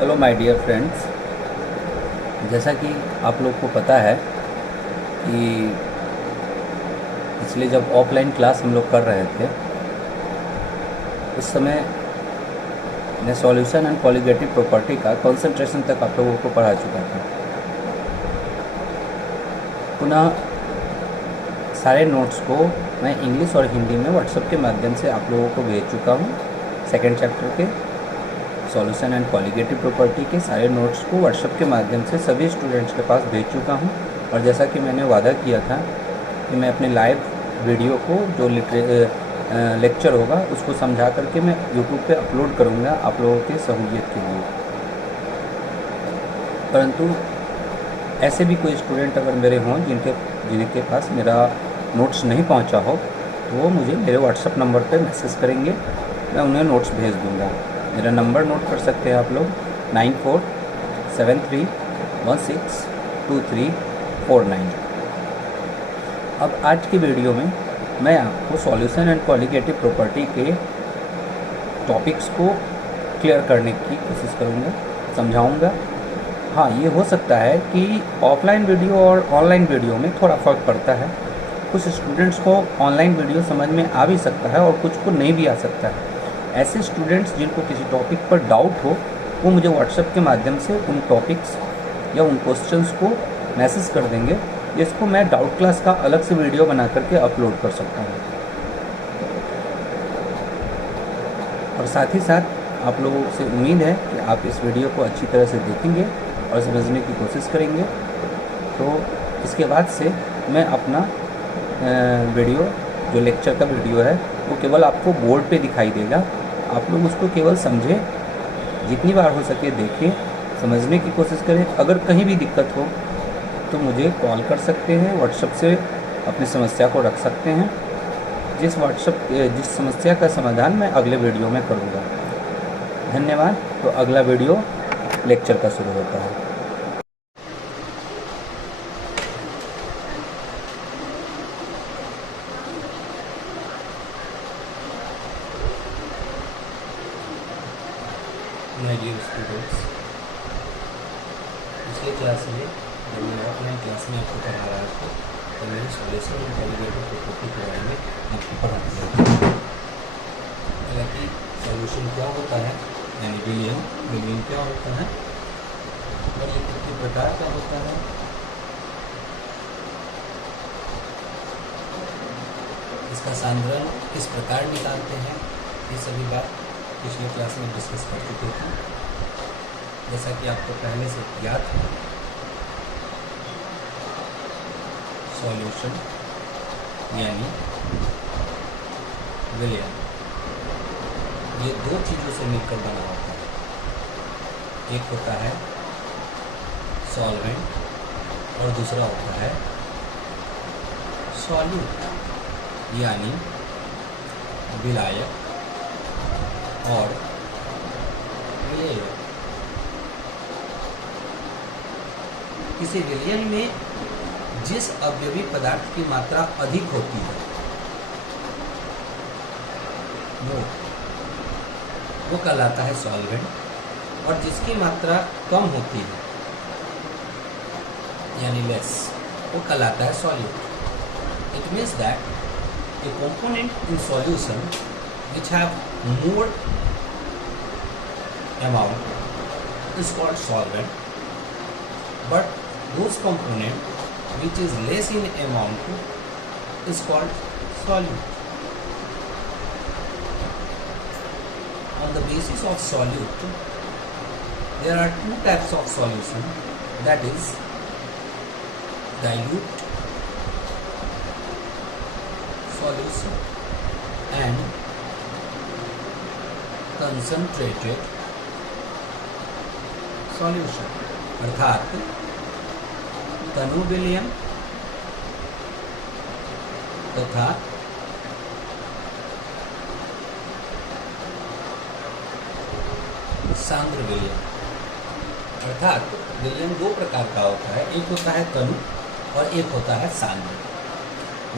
Hello my dear friends, जैसा कि आप लोग को पता है कि पिछले जब ऑफलाइन क्लास हम लोग कर रहे थे उस समय मैं सॉल्यूशन एंड कॉलिगेटिव प्रॉपर्टी का कंसंट्रेशन तक आप लोगों को पढ़ा चुका था। पुनः सारे नोट्स को मैं इंग्लिश और हिंदी में व्हाट्सएप के माध्यम से आप लोगों को भेज चुका हूँ। सेकेंड चैप्टर के सॉल्यूशन एंड कॉलिगेटिव प्रॉपर्टी के सारे नोट्स को व्हाट्सएप के माध्यम से सभी स्टूडेंट्स के पास भेज चुका हूँ। और जैसा कि मैंने वादा किया था कि मैं अपने लाइव वीडियो को जो लेक्चर होगा उसको समझा करके मैं यूट्यूब पे अपलोड करूँगा आप लोगों के सहूलियत के लिए। परंतु ऐसे भी कोई स्टूडेंट अगर मेरे हों जिनके पास मेरा नोट्स नहीं पहुंचा हो तो वो मुझे मेरे व्हाट्सएप नंबर पे मैसेज करेंगे, मैं उन्हें नोट्स भेज दूंगा। मेरा नंबर नोट कर सकते हैं आप लोग 9473162349। अब आज की वीडियो में मैं आपको सॉल्यूशन एंड कॉलिगेटिव प्रॉपर्टी के टॉपिक्स को क्लियर करने की कोशिश करूँगा, समझाऊँगा। हाँ, ये हो सकता है कि ऑफलाइन वीडियो और ऑनलाइन वीडियो में थोड़ा फ़र्क पड़ता है। कुछ स्टूडेंट्स को ऑनलाइन वीडियो समझ में आ भी सकता है और कुछ को नहीं भी आ सकता है। ऐसे स्टूडेंट्स जिनको किसी टॉपिक पर डाउट हो वो मुझे व्हाट्सएप के माध्यम से उन टॉपिक्स या उन क्वेश्चंस को मैसेज कर देंगे, जिसको मैं डाउट क्लास का अलग से वीडियो बना करके अपलोड कर सकता हूँ। और साथ ही साथ आप लोगों से उम्मीद है कि आप इस वीडियो को अच्छी तरह से देखेंगे और समझने की कोशिश करेंगे। तो इसके बाद से मैं अपना वीडियो जो लेक्चर का वीडियो है वो केवल आपको बोर्ड पे दिखाई देगा। आप लोग उसको केवल समझें, जितनी बार हो सके देखें, समझने की कोशिश करें। अगर कहीं भी दिक्कत हो तो मुझे कॉल कर सकते हैं, व्हाट्सएप से अपनी समस्या को रख सकते हैं। जिस समस्या का समाधान मैं अगले वीडियो में करूँगा। धन्यवाद। तो अगला वीडियो लेक्चर का शुरू होता है। माय डियर स्टूडेंट्स, पिछले क्लास में जब मैं ऑफलाइन क्लास में आपको पढ़ा रहा था तो मैंने सॉल्यूशन एंड कॉलिगेटिव प्रॉपर्टी के बारे में आपको पढ़ा दिया। हालांकि सॉल्यूशन क्या होता है यानी विलियन क्या होता है और ये कितने प्रकार का होता है, इसका सांद्रण किस प्रकार निकालते हैं, ये सभी बात पिछले क्लास में डिस्कस कर चुके थे। जैसा कि आपको पहले से याद है, सॉल्यूशन यानी विलयन ये दो चीज़ों से मिलकर बना होता है। एक होता है सॉल्वेंट और दूसरा होता है सॉल्यूट यानी विलायक और विलेय। किसी विलयन में जिस अवयवी पदार्थ की मात्रा अधिक होती है वो कहलाता है सॉल्वेंट, और जिसकी मात्रा कम होती है यानी लेस वो कहलाता है solute. It means that A component in solution which have more amount is called solvent, but those component which is less in amount is called solute. On the basis of solute there are two types of solution, that is dilute solution and concentrated solution, अर्थात तनु विलयन तथा सांद्र विलयन। अर्थात विलयन दो प्रकार का होता है, एक होता है तनु और एक होता है सांद्र।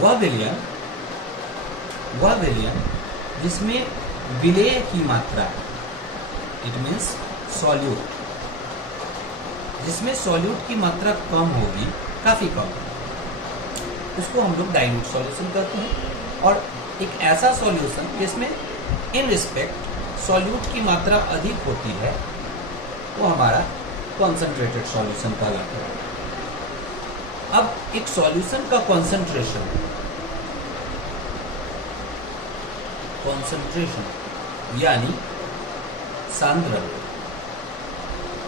वह विलयन जिसमें विलेय की मात्रा, इट मीन्स सॉल्यूट, जिसमें सॉल्यूट की मात्रा कम होगी, काफ़ी कम, उसको हम लोग डाइल्यूट सॉल्यूशन कहते हैं। और एक ऐसा सॉल्यूशन जिसमें इन रिस्पेक्ट सॉल्यूट की मात्रा अधिक होती है, वो हमारा कॉन्सेंट्रेटेड सॉल्यूशन कहलाता है। अब एक सॉल्यूशन का कॉन्सेंट्रेशन यानी सांद्रण,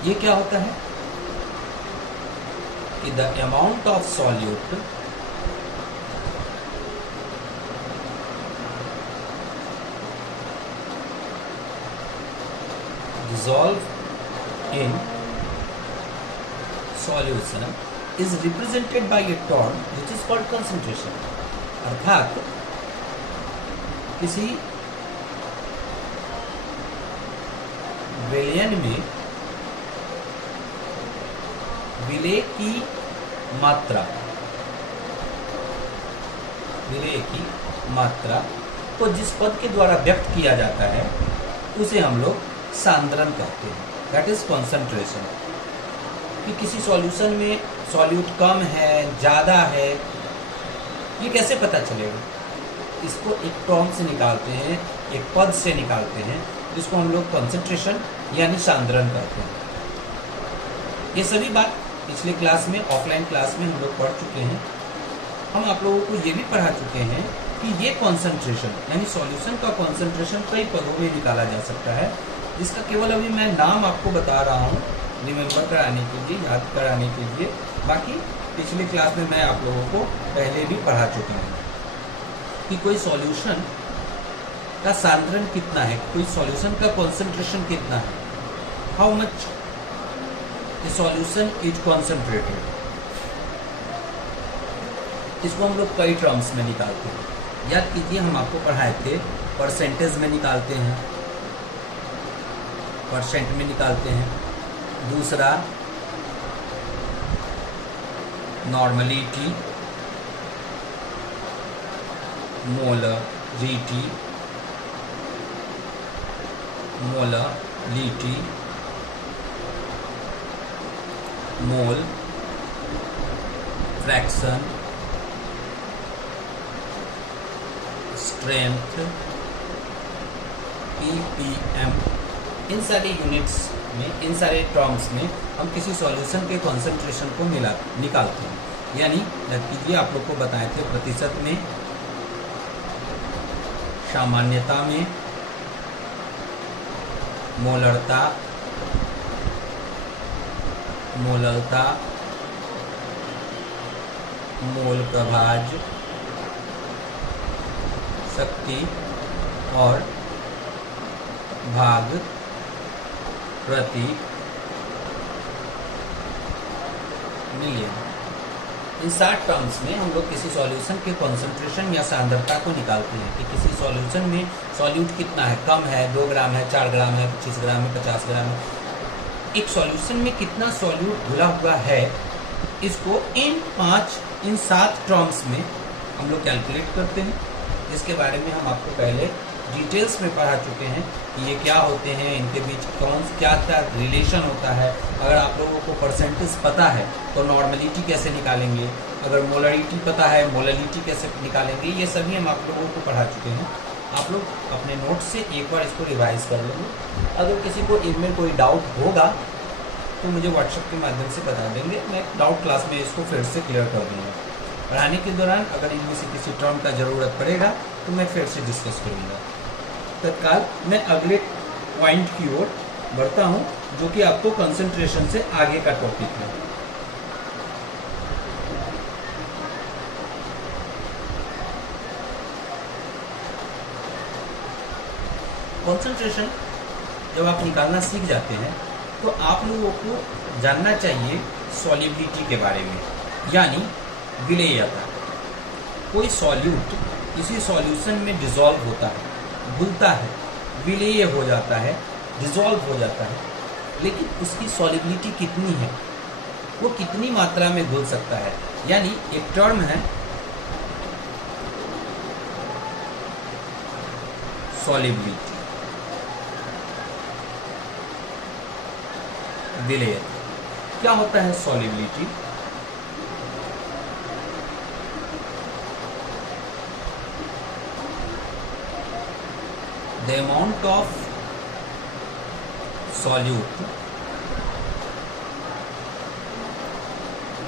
ये क्या होता है कि the amount of solute dissolved in solution is represented by a term which is called concentration। अर्थात किसी विलयन में विलेय की मात्रा को जिस पद के द्वारा व्यक्त किया जाता है उसे हम लोग सांद्रण कहते हैं, दैट इज कॉन्सेंट्रेशन। कि किसी सॉल्यूशन में सॉल्यूट कम है, ज़्यादा है, ये कैसे पता चलेगा? इसको एक टर्म से निकालते हैं, एक पद से निकालते हैं, जिसको हम लोग कॉन्सेंट्रेशन यानी सांद्रण कहते हैं। ये सभी बात पिछले क्लास में, ऑफलाइन क्लास में हम लोग पढ़ चुके हैं। हम आप लोगों को ये भी पढ़ा चुके हैं कि ये कॉन्सेंट्रेशन यानी सॉल्यूशन का कॉन्सेंट्रेशन कई पदों में निकाला जा सकता है, जिसका केवल अभी मैं नाम आपको बता रहा हूँ रिमेम्बर कराने के लिए, याद कराने के लिए। बाकी पिछली क्लास में मैं आप लोगों को पहले भी पढ़ा चुका हूँ कि कोई सॉल्यूशन का सांद्रण कितना है, कोई सॉल्यूशन का कॉन्सेंट्रेशन कितना है, how much the solution is concentrated. इसको हम लोग कई टर्म्स में निकालते हैं। याद कीजिए, हम आपको पढ़ाए थे परसेंटेज में निकालते हैं, परसेंट में निकालते हैं। दूसरा नॉर्मलिटी, मोलरिटी, मोल, फ्रैक्शन, स्ट्रेंथ, ppm। इन सारे यूनिट्स में, इन सारे टर्म्स में हम किसी सॉल्यूशन के कॉन्सेंट्रेशन को निकालते हैं। यानी कीजिए, आप लोग को बताए थे प्रतिशत में, सामान्यता में, मोलरता, मोल प्रभाज, शक्ति और भाग प्रति मिलियन। इन 60 टर्म्स में हम लोग किसी सॉल्यूशन के कॉन्सेंट्रेशन या सांद्रता को निकालते हैं कि किसी सॉल्यूशन में सॉल्यूट कितना है, कम है, 2 ग्राम है, 4 ग्राम है, 25 ग्राम है, 50 ग्राम है। एक सॉल्यूशन में कितना सॉल्यूट घुला हुआ है, इसको इन 7 टर्म्स में हम लोग कैलकुलेट करते हैं। इसके बारे में हम आपको पहले डिटेल्स में पढ़ा चुके हैं कि ये क्या होते हैं, इनके बीच क्या रिलेशन होता है। अगर आप लोगों को परसेंटेज पता है तो नॉर्मलिटी कैसे निकालेंगे, अगर मोलरिटी पता है मोलरिटी कैसे निकालेंगे, ये सभी हम आप लोगों को पढ़ा चुके हैं। आप लोग अपने नोट से एक बार इसको रिवाइज कर लेंगे। अगर किसी को इनमें कोई डाउट होगा तो मुझे व्हाट्सएप के माध्यम से बता देंगे, मैं डाउट क्लास में इसको फिर से क्लियर कर दूँगा। पढ़ाने के दौरान अगर इनमें से किसी टर्म का ज़रूरत पड़ेगा तो मैं फिर से डिस्कस करूँगा। तत्काल मैं अगले पॉइंट की ओर बढ़ता हूँ, जो कि आपको कंसंट्रेशन से आगे का टॉपिक है। कंसंट्रेशन जब आप निकालना सीख जाते हैं तो आप लोगों को जानना चाहिए सॉल्युबिलिटी के बारे में, यानी विलेयता। कोई सॉल्यूट किसी सॉल्यूशन में डिसॉल्व होता है, घुलता है, विलेय हो जाता है, डिसॉल्व हो जाता है, लेकिन उसकी सॉल्युबिलिटी कितनी है, वो कितनी मात्रा में घुल सकता है। यानी एक टर्म है सॉल्युबिलिटी, विलेयता। क्या होता है solubility? The amount of solute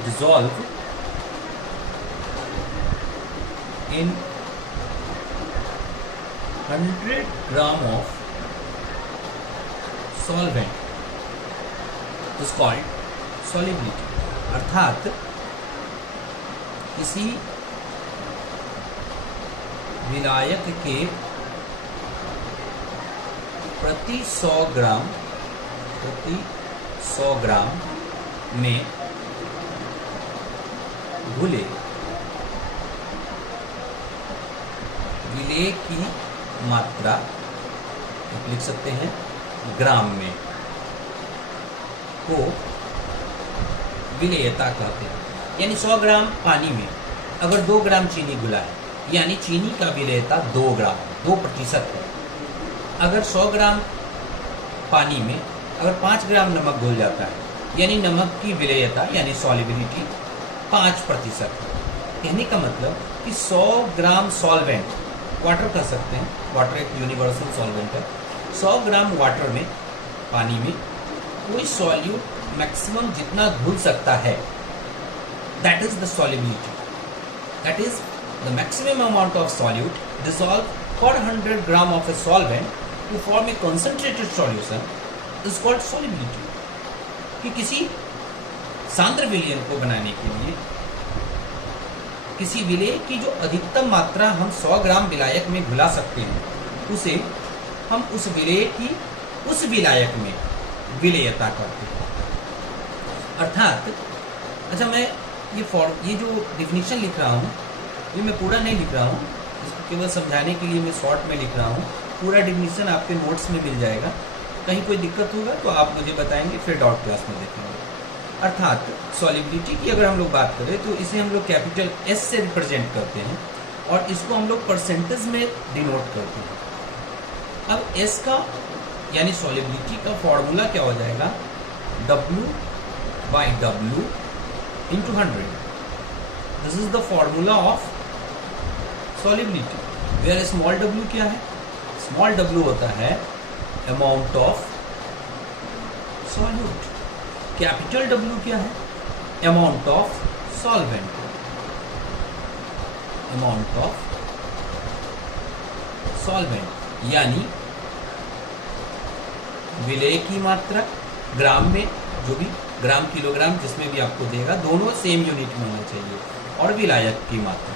dissolve in 100 gram of solvent is called solubility। अर्थात किसी विलायक के प्रति 100 ग्राम में घुले विलेय की मात्रा आप लिख सकते हैं ग्राम में को विलेयता कहते हैं। यानी 100 ग्राम पानी में अगर 2 ग्राम चीनी घुला है यानी चीनी का विलेयता 2 ग्राम 2% है। अगर 100 ग्राम पानी में अगर 5 ग्राम नमक घुल जाता है यानी नमक की विलेयता यानी सॉल्युबिलिटी 5% है। कहने का मतलब कि 100 ग्राम सॉल्वेंट, वाटर कह सकते हैं, वाटर एक यूनिवर्सल सॉल्वेंट है, 100 ग्राम वाटर में पानी में कोई सॉल्यूट मैक्सिमम जितना घुल सकता है that is the solubility, that is the maximum amount of solute dissolve for 100 gram of a solvent to form a concentrated solution is called solubility. कि किसी सांद्र विलयन को बनाने के लिए किसी विलेय की जो अधिकतम मात्रा हम 100 ग्राम विलायक में घुला सकते हैं उसे हम उस विलेय की उस विलायक में विलेयता कहते हैं। अर्थात अच्छा, मैं ये जो डिफिनीशन लिख रहा हूँ ये मैं पूरा नहीं लिख रहा हूँ, इसको केवल समझाने के लिए मैं शॉर्ट में लिख रहा हूँ। पूरा डिफिनीशन आपके नोट्स में मिल जाएगा। कहीं कोई दिक्कत होगा तो आप मुझे बताएंगे, फिर डाउट क्लास में देखेंगे। अर्थात सॉल्युबिलिटी की अगर हम लोग बात करें तो इसे हम लोग कैपिटल एस से रिप्रेजेंट करते हैं और इसको हम लोग परसेंटेज में डिनोट करते हैं। अब एस का यानी सॉल्युबिलिटी का फॉर्मूला क्या हो जाएगा? W/W into 100। This is the formula of solubility. Where small w क्या है? स्मॉल w होता है amount of solute. Capital W क्या है? Amount of solvent. Amount of solvent यानी विलेय की मात्रा ग्राम में, जो भी ग्राम किलोग्राम जिसमें भी आपको देगा, दोनों सेम यूनिट में होना चाहिए, और विलायक की मात्रा।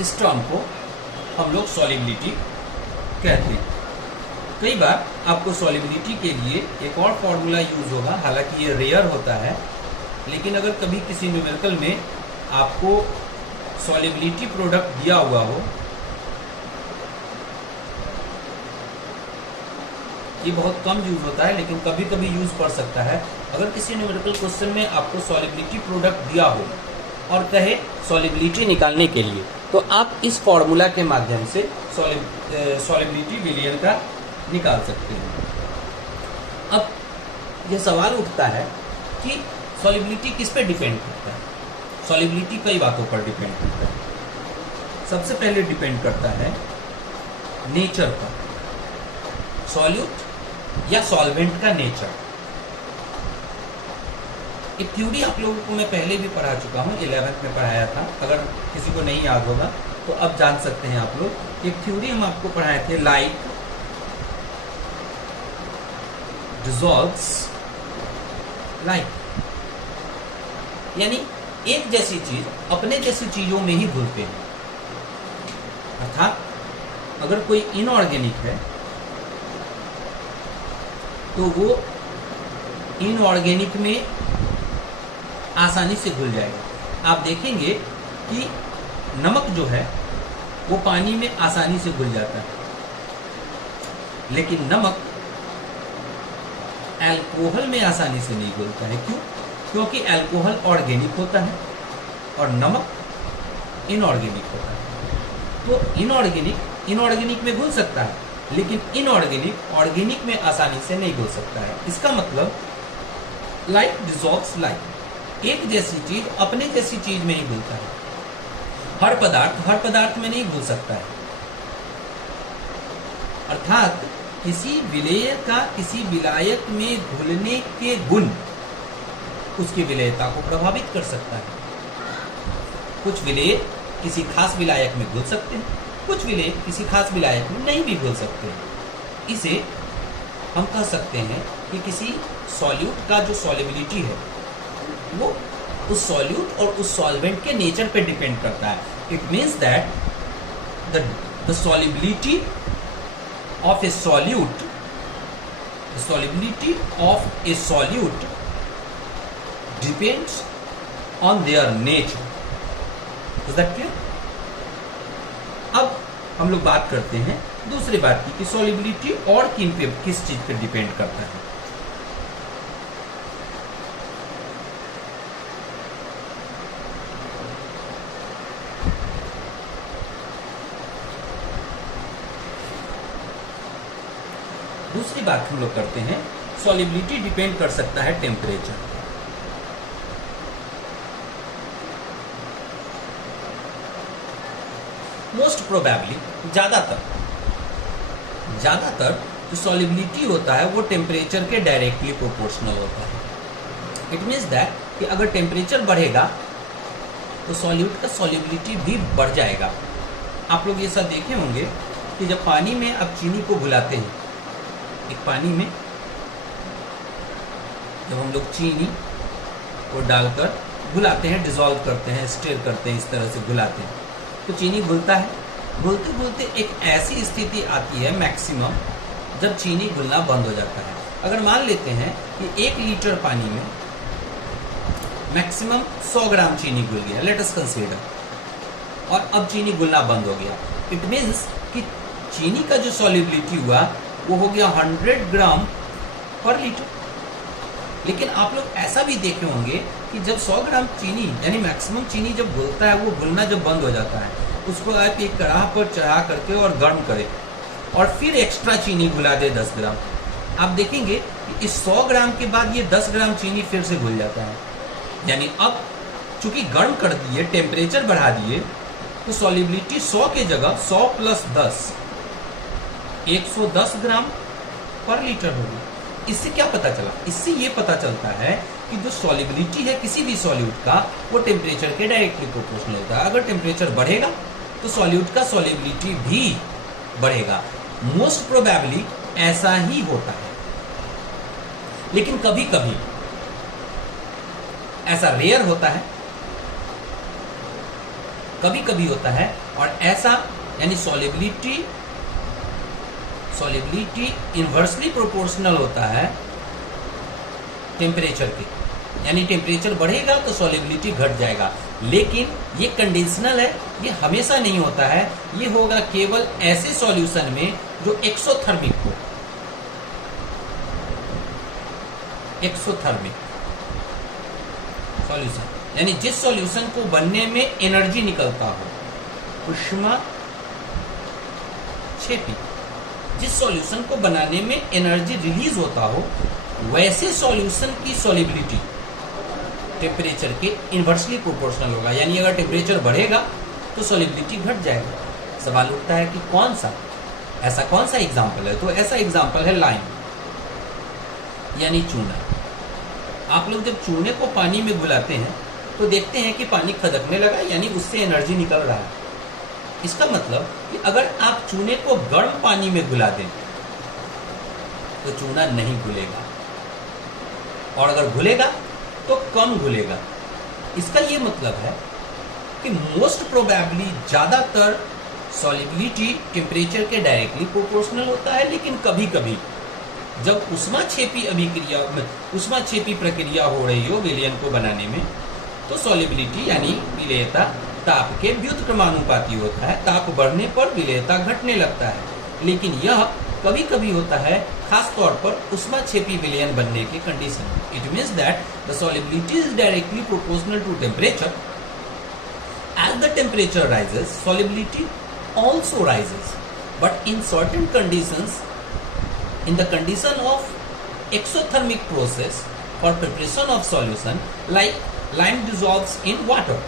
इस टर्म को हम लोग सॉल्युबिलिटी कहते हैं। कई बार आपको सॉल्युबिलिटी के लिए एक और फॉर्मूला यूज होगा, हालांकि ये रेयर होता है, लेकिन अगर कभी किसी न्यूमेरिकल में आपको सॉल्युबिलिटी प्रोडक्ट दिया हुआ हो, ये बहुत कम यूज होता है लेकिन कभी कभी यूज पड़ सकता है। अगर किसी न्यूमेरिकल क्वेश्चन में आपको सॉल्युबिलिटी प्रोडक्ट दिया हो और कहे सॉल्युबिलिटी निकालने के लिए, तो आप इस फॉर्मूला के माध्यम से सॉल्युबिलिटी विलयन का निकाल सकते हैं। अब यह सवाल उठता है कि सॉल्युबिलिटी किस पे डिपेंड करता है? सॉल्युबिलिटी कई बातों पर डिपेंड करता है। सबसे पहले डिपेंड करता है नेचर पर, सॉल्यूट या सॉल्वेंट का नेचर। एक थ्योरी आप लोगों को मैं पहले भी पढ़ा चुका हूँ, 11th में पढ़ाया था। अगर किसी को नहीं याद होगा तो अब जान सकते हैं आप लोग। एक थ्योरी हम आपको पढ़ाए थे, लाइट dissolves like, यानी एक जैसी चीज अपने जैसी चीजों में ही घुलते हैं। अर्थात अगर कोई इनऑर्गेनिक है तो वो इनऑर्गेनिक में आसानी से घुल जाएगा। आप देखेंगे कि नमक जो है वो पानी में आसानी से घुल जाता है, लेकिन नमक अल्कोहल में आसानी से नहीं घुलता है। क्यों? क्योंकि अल्कोहल ऑर्गेनिक होता है और नमक इनऑर्गेनिक होता है। तो इनऑर्गेनिक में घुल सकता है लेकिन इनऑर्गेनिक ऑर्गेनिक में आसानी से नहीं घुल सकता है। इसका मतलब लाइक डिसॉल्व्स लाइक, एक जैसी चीज अपने जैसी चीज में ही घुलता है। हर पदार्थ में नहीं घुल सकता है। अर्थात किसी विलेय का किसी विलायक में घुलने के गुण उसकी विलेयता को प्रभावित कर सकता है। कुछ विलेय किसी खास विलायक में घुल सकते हैं, कुछ विलेय किसी खास विलायक में नहीं भी घुल सकते हैं। इसे हम कह सकते हैं कि किसी सॉल्यूट का जो सॉल्युबिलिटी है वो उस सॉल्यूट और उस सॉल्वेंट के नेचर पे डिपेंड करता है। It means that the solubility of A solute, the solubility of a solute depends on their nature. Is that clear? अब हम लोग बात करते हैं दूसरी बात की कि सॉल्युबिलिटी और किस चीज पे डिपेंड करता है। दूसरी बात हम लोग करते हैं, सॉल्युबिलिटी डिपेंड कर सकता है टेम्परेचर। मोस्ट प्रोबेबली ज्यादातर जो सॉल्युबिलिटी होता है वो टेम्परेचर के डायरेक्टली प्रोपोर्शनल होता है। इट मीन्स दैट कि अगर टेम्परेचर बढ़ेगा तो सॉल्यूट का सॉल्युबिलिटी भी बढ़ जाएगा। आप लोग ये सब देखे होंगे कि जब पानी में आप चीनी को घुलाते हैं, एक पानी में जब हम लोग चीनी को डालकर घुलाते हैं, डिसॉल्व करते हैं, स्टिर करते हैं, इस तरह से घुलाते हैं तो चीनी घुलता है। घुलते घुलते एक ऐसी स्थिति आती है मैक्सिमम जब चीनी घुलना बंद हो जाता है। अगर मान लेते हैं कि 1 लीटर पानी में मैक्सिमम 100 ग्राम चीनी घुल गया, लेट अस कंसीडर, और अब चीनी घुलना बंद हो गया। इट मीन्स कि चीनी का जो सॉल्युबिलिटी हुआ वो हो गया 100 ग्राम पर लीटर। लेकिन आप लोग ऐसा भी देखे होंगे कि जब 100 ग्राम चीनी यानी मैक्सिमम चीनी जब घुलता है, वो घुलना जब बंद हो जाता है, उसको आप एक कढ़ाई पर चढ़ा करके और गर्म करें और फिर एक्स्ट्रा चीनी घुला दे 10 ग्राम, आप देखेंगे कि इस 100 ग्राम के बाद ये 10 ग्राम चीनी फिर से घुल जाता है। यानी अब चूंकि गर्म कर दिए, टेम्परेचर बढ़ा दिए, तो सॉल्युबिलिटी 100 के जगह 100 प्लस 10 110 ग्राम पर लीटर होगी। इससे क्या पता चला? इससे ये पता चलता है कि जो सॉल्युबिलिटी है किसी भी सॉल्यूट का वो टेम्परेचर के डायरेक्टली प्रोपोर्शनल होता है। अगर टेम्परेचर बढ़ेगा तो सॉल्यूट का सॉल्युबिलिटी भी बढ़ेगा। मोस्ट प्रोबेबली ऐसा ही होता है, लेकिन कभी कभी ऐसा रेयर होता है, कभी कभी होता है। और ऐसा यानी सॉल्युबिलिटी इन्वर्सली प्रोपोर्शनल होता है टेम्परेचर के, यानी टेम्परेचर बढ़ेगा तो सॉल्युबिलिटी घट जाएगा। लेकिन ये कंडीशनल है, ये हमेशा नहीं होता है। ये होगा केवल ऐसे सॉल्यूशन में जो एक्सोथर्मिक हो, एक्सोथर्मिक सॉल्यूशन यानी जिस सॉल्यूशन को बनने में एनर्जी निकलता हो, ऊष्मा क्षेपी, जिस सॉल्यूशन को बनाने में एनर्जी रिलीज होता हो, वैसे सॉल्यूशन की सॉल्युबिलिटी टेम्परेचर के इन्वर्सली प्रोपोर्शनल होगा। यानी अगर टेम्परेचर बढ़ेगा तो सॉल्युबिलिटी घट जाएगा। सवाल उठता है कि कौन सा, ऐसा कौन सा एग्जाम्पल है? तो ऐसा एग्जाम्पल है लाइम यानी चूना। आप लोग जब चूने को पानी में घुलाते हैं तो देखते हैं कि पानी खदकने लगा, यानी उससे एनर्जी निकल रहा है। इसका मतलब कि अगर आप चूने को गर्म पानी में घुला दें तो चूना नहीं घुलेगा, और अगर घुलेगा तो कम घुलेगा। इसका ये मतलब है कि मोस्ट प्रोबेबली ज्यादातर सॉल्युबिलिटी टेम्परेचर के डायरेक्टली प्रोपोर्शनल होता है, लेकिन कभी कभी जब ऊष्माक्षेपी प्रक्रिया हो रही हो विलयन को बनाने में, तो सॉल्युबिलिटी यानी विलेयता ताप के व्युत्क्रमानुपाती होता है। ताप बढ़ने पर विलेयता घटने लगता है। लेकिन यह कभी कभी होता है खास तौर पर ऊष्माक्षेपी विलयन बनने के कंडीशन में। It means that the solubility is directly proportional to temperature. As the temperature rises, solubility also rises, But in certain conditions, in the condition of exothermic process for preparation of solution, like lime dissolves in water,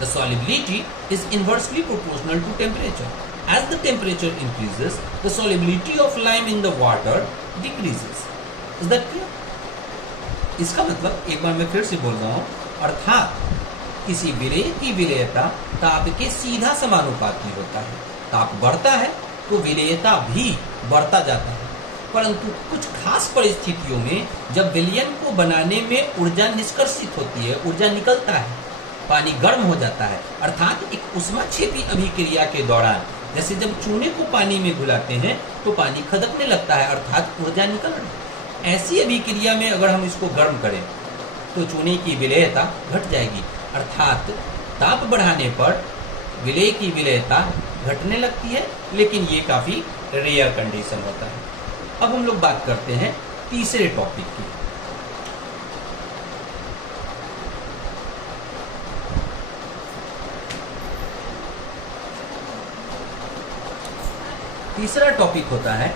the solubility is inversely proportional to temperature. As the temperature increases, the solubility of lime in the water decreases. Is that clear? इसका मतलब एक बार मैं फिर से बोल रहा हूँ, अर्थात किसी विलेय की विलेयता ताप के सीधा समानुपाती होता है। ताप बढ़ता है तो विलेयता भी बढ़ता जाता है, परंतु कुछ खास परिस्थितियों में जब विलयन को बनाने में ऊर्जा निष्कर्षित होती है, ऊर्जा निकलता है, पानी गर्म हो जाता है, अर्थात एक ऊष्माक्षेपी अभिक्रिया के दौरान, जैसे जब चूने को पानी में घुलाते हैं तो पानी खदकने लगता है, अर्थात ऊर्जा निकल रही है। ऐसी अभिक्रिया में अगर हम इसको गर्म करें तो चूने की विलेयता घट जाएगी, अर्थात ताप बढ़ाने पर विलेय की विलेयता घटने लगती है, लेकिन ये काफी रेयर कंडीशन होता है। अब हम लोग बात करते हैं तीसरे टॉपिक की। तीसरा टॉपिक होता है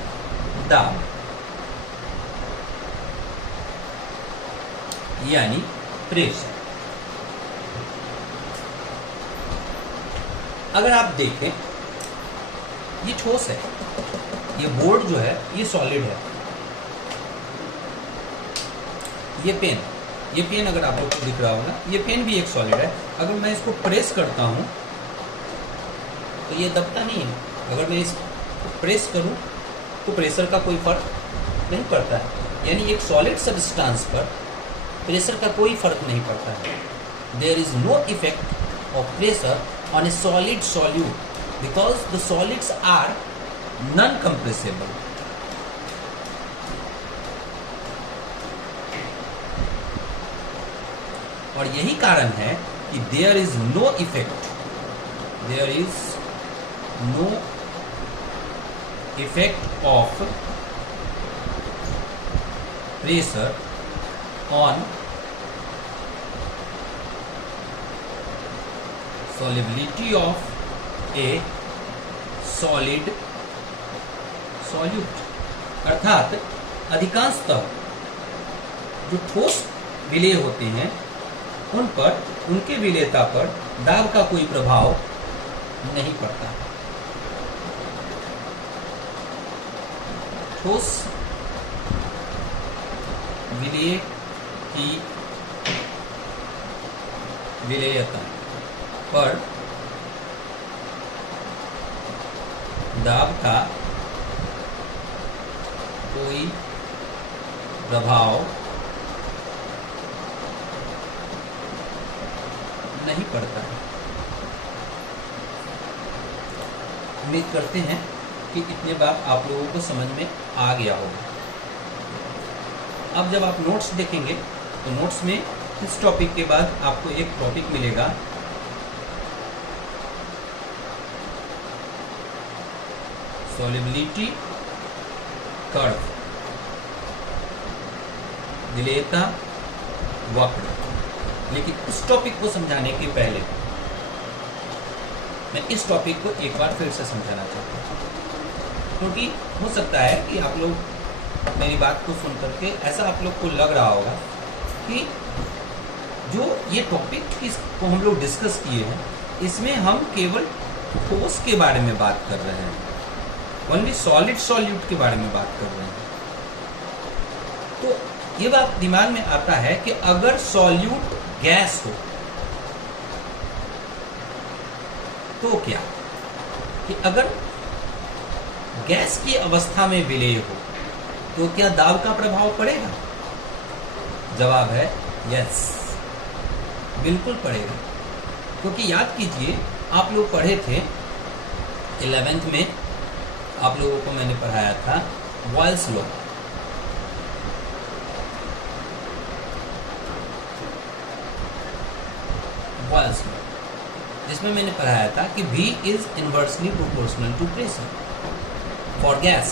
दाब, यानी प्रेशर। अगर आप देखें, ये ठोस है, ये बोर्ड जो है ये सॉलिड है, ये पेन अगर आप लोग को दिख रहा होगा, ये पेन भी एक सॉलिड है। अगर मैं इसको प्रेस करता हूं तो ये दबता नहीं है। अगर मैं इसको प्रेस करूं तो प्रेशर का कोई फर्क नहीं पड़ता है, यानी एक सॉलिड सब्सटेंस पर प्रेशर का कोई फर्क नहीं पड़ता है। There is no effect of pressure on a solid solute because the solids are non-compressible. और यही कारण है कि there is no effect of pressure on solubility of a solid solute। अर्थात अधिकांशतः जो ठोस विलेय होते हैं उन पर, उनके विलेयता पर दाब का कोई प्रभाव नहीं पड़ता। ठोस विलेय की विलेयता पर दाब का कोई प्रभाव नहीं पड़ता है। उम्मीद करते हैं कि इतने बात आप लोगों को समझ में आ गया होगा। अब जब आप नोट्स देखेंगे तो नोट्स में इस टॉपिक के बाद आपको एक टॉपिक मिलेगा सॉल्युबिलिटी कर्व, विलेयता वक्र। लेकिन इस टॉपिक को समझाने के पहले मैं इस टॉपिक को एक बार फिर से समझाना चाहता हूँ, क्योंकि हो सकता है कि आप लोग मेरी बात को सुन करके ऐसा आप लोग को लग रहा होगा कि जो ये टॉपिक इसको हम लोग डिस्कस किए हैं इसमें हम केवल ठोस के बारे में बात कर रहे हैं, ओनली सॉलिड सॉल्यूट के बारे में बात कर रहे हैं। तो ये बात दिमाग में आता है कि अगर सॉल्यूट गैस हो तो क्या, कि अगर गैस की अवस्था में विलेय हो तो क्या दाब का प्रभाव पड़ेगा? जवाब है यस, बिल्कुल पड़ेगा। क्योंकि याद कीजिए, आप लोग पढ़े थे 11th में, आप लोगों को मैंने पढ़ाया था बॉयल्स लॉ। बॉयल्स लॉ जिसमें मैंने पढ़ाया था कि V is inversely proportional to pressure for gas,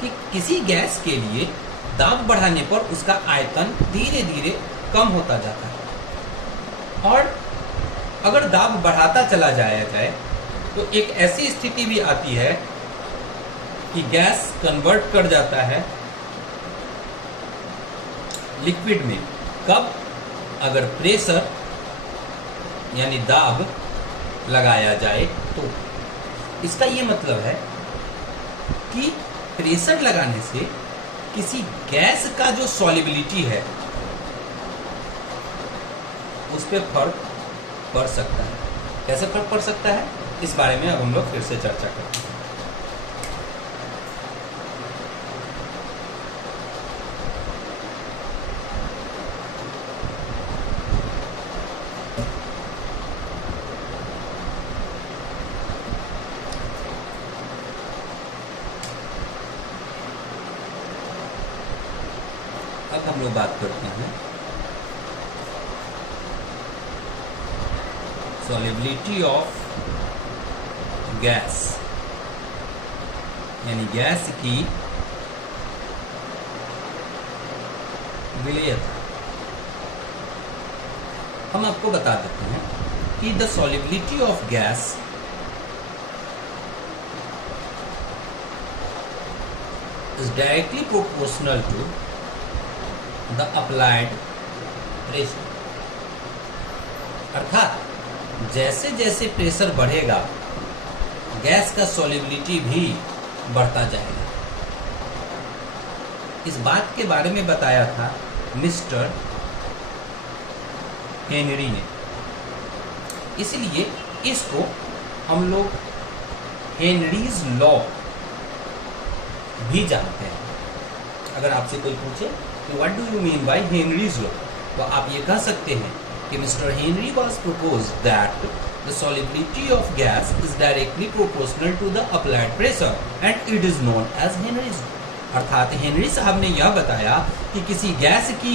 कि किसी गैस के लिए दाब बढ़ाने पर उसका आयतन धीरे धीरे कम होता जाता है, और अगर दाब बढ़ाता चला जाया जाए तो एक ऐसी स्थिति भी आती है कि गैस कन्वर्ट कर जाता है लिक्विड में। कब? अगर प्रेशर यानी दाब लगाया जाए तो। इसका ये मतलब है कि प्रेशर लगाने से किसी गैस का जो सॉल्युबिलिटी है उस पर फर्क पड़ सकता है। कैसे फर्क पड़ सकता है, इस बारे में अब हम लोग फिर से चर्चा करते हैं। अब हम लोग बात करते हैं सॉल्युबिलिटी ऑफ गैस, यानी गैस की विलेयता। हम आपको बता देते हैं कि the solubility of gas is directly proportional to the applied pressure। अर्थात जैसे जैसे प्रेशर बढ़ेगा गैस का सॉल्युबिलिटी भी बढ़ता जाएगा। इस बात के बारे में बताया था मिस्टर हेनरी ने, इसलिए इसको हम लोग हेनरीज लॉ भी जानते हैं। अगर आपसे कोई पूछे कि what do you mean by Henry's law, तो आप ये कह सकते हैं कि mister Henry was proposed that the solubility of gas is directly proportional to the applied pressure and it is known as Henry's law. अर्थात हेनरी साहब ने यह बताया कि किसी गैस की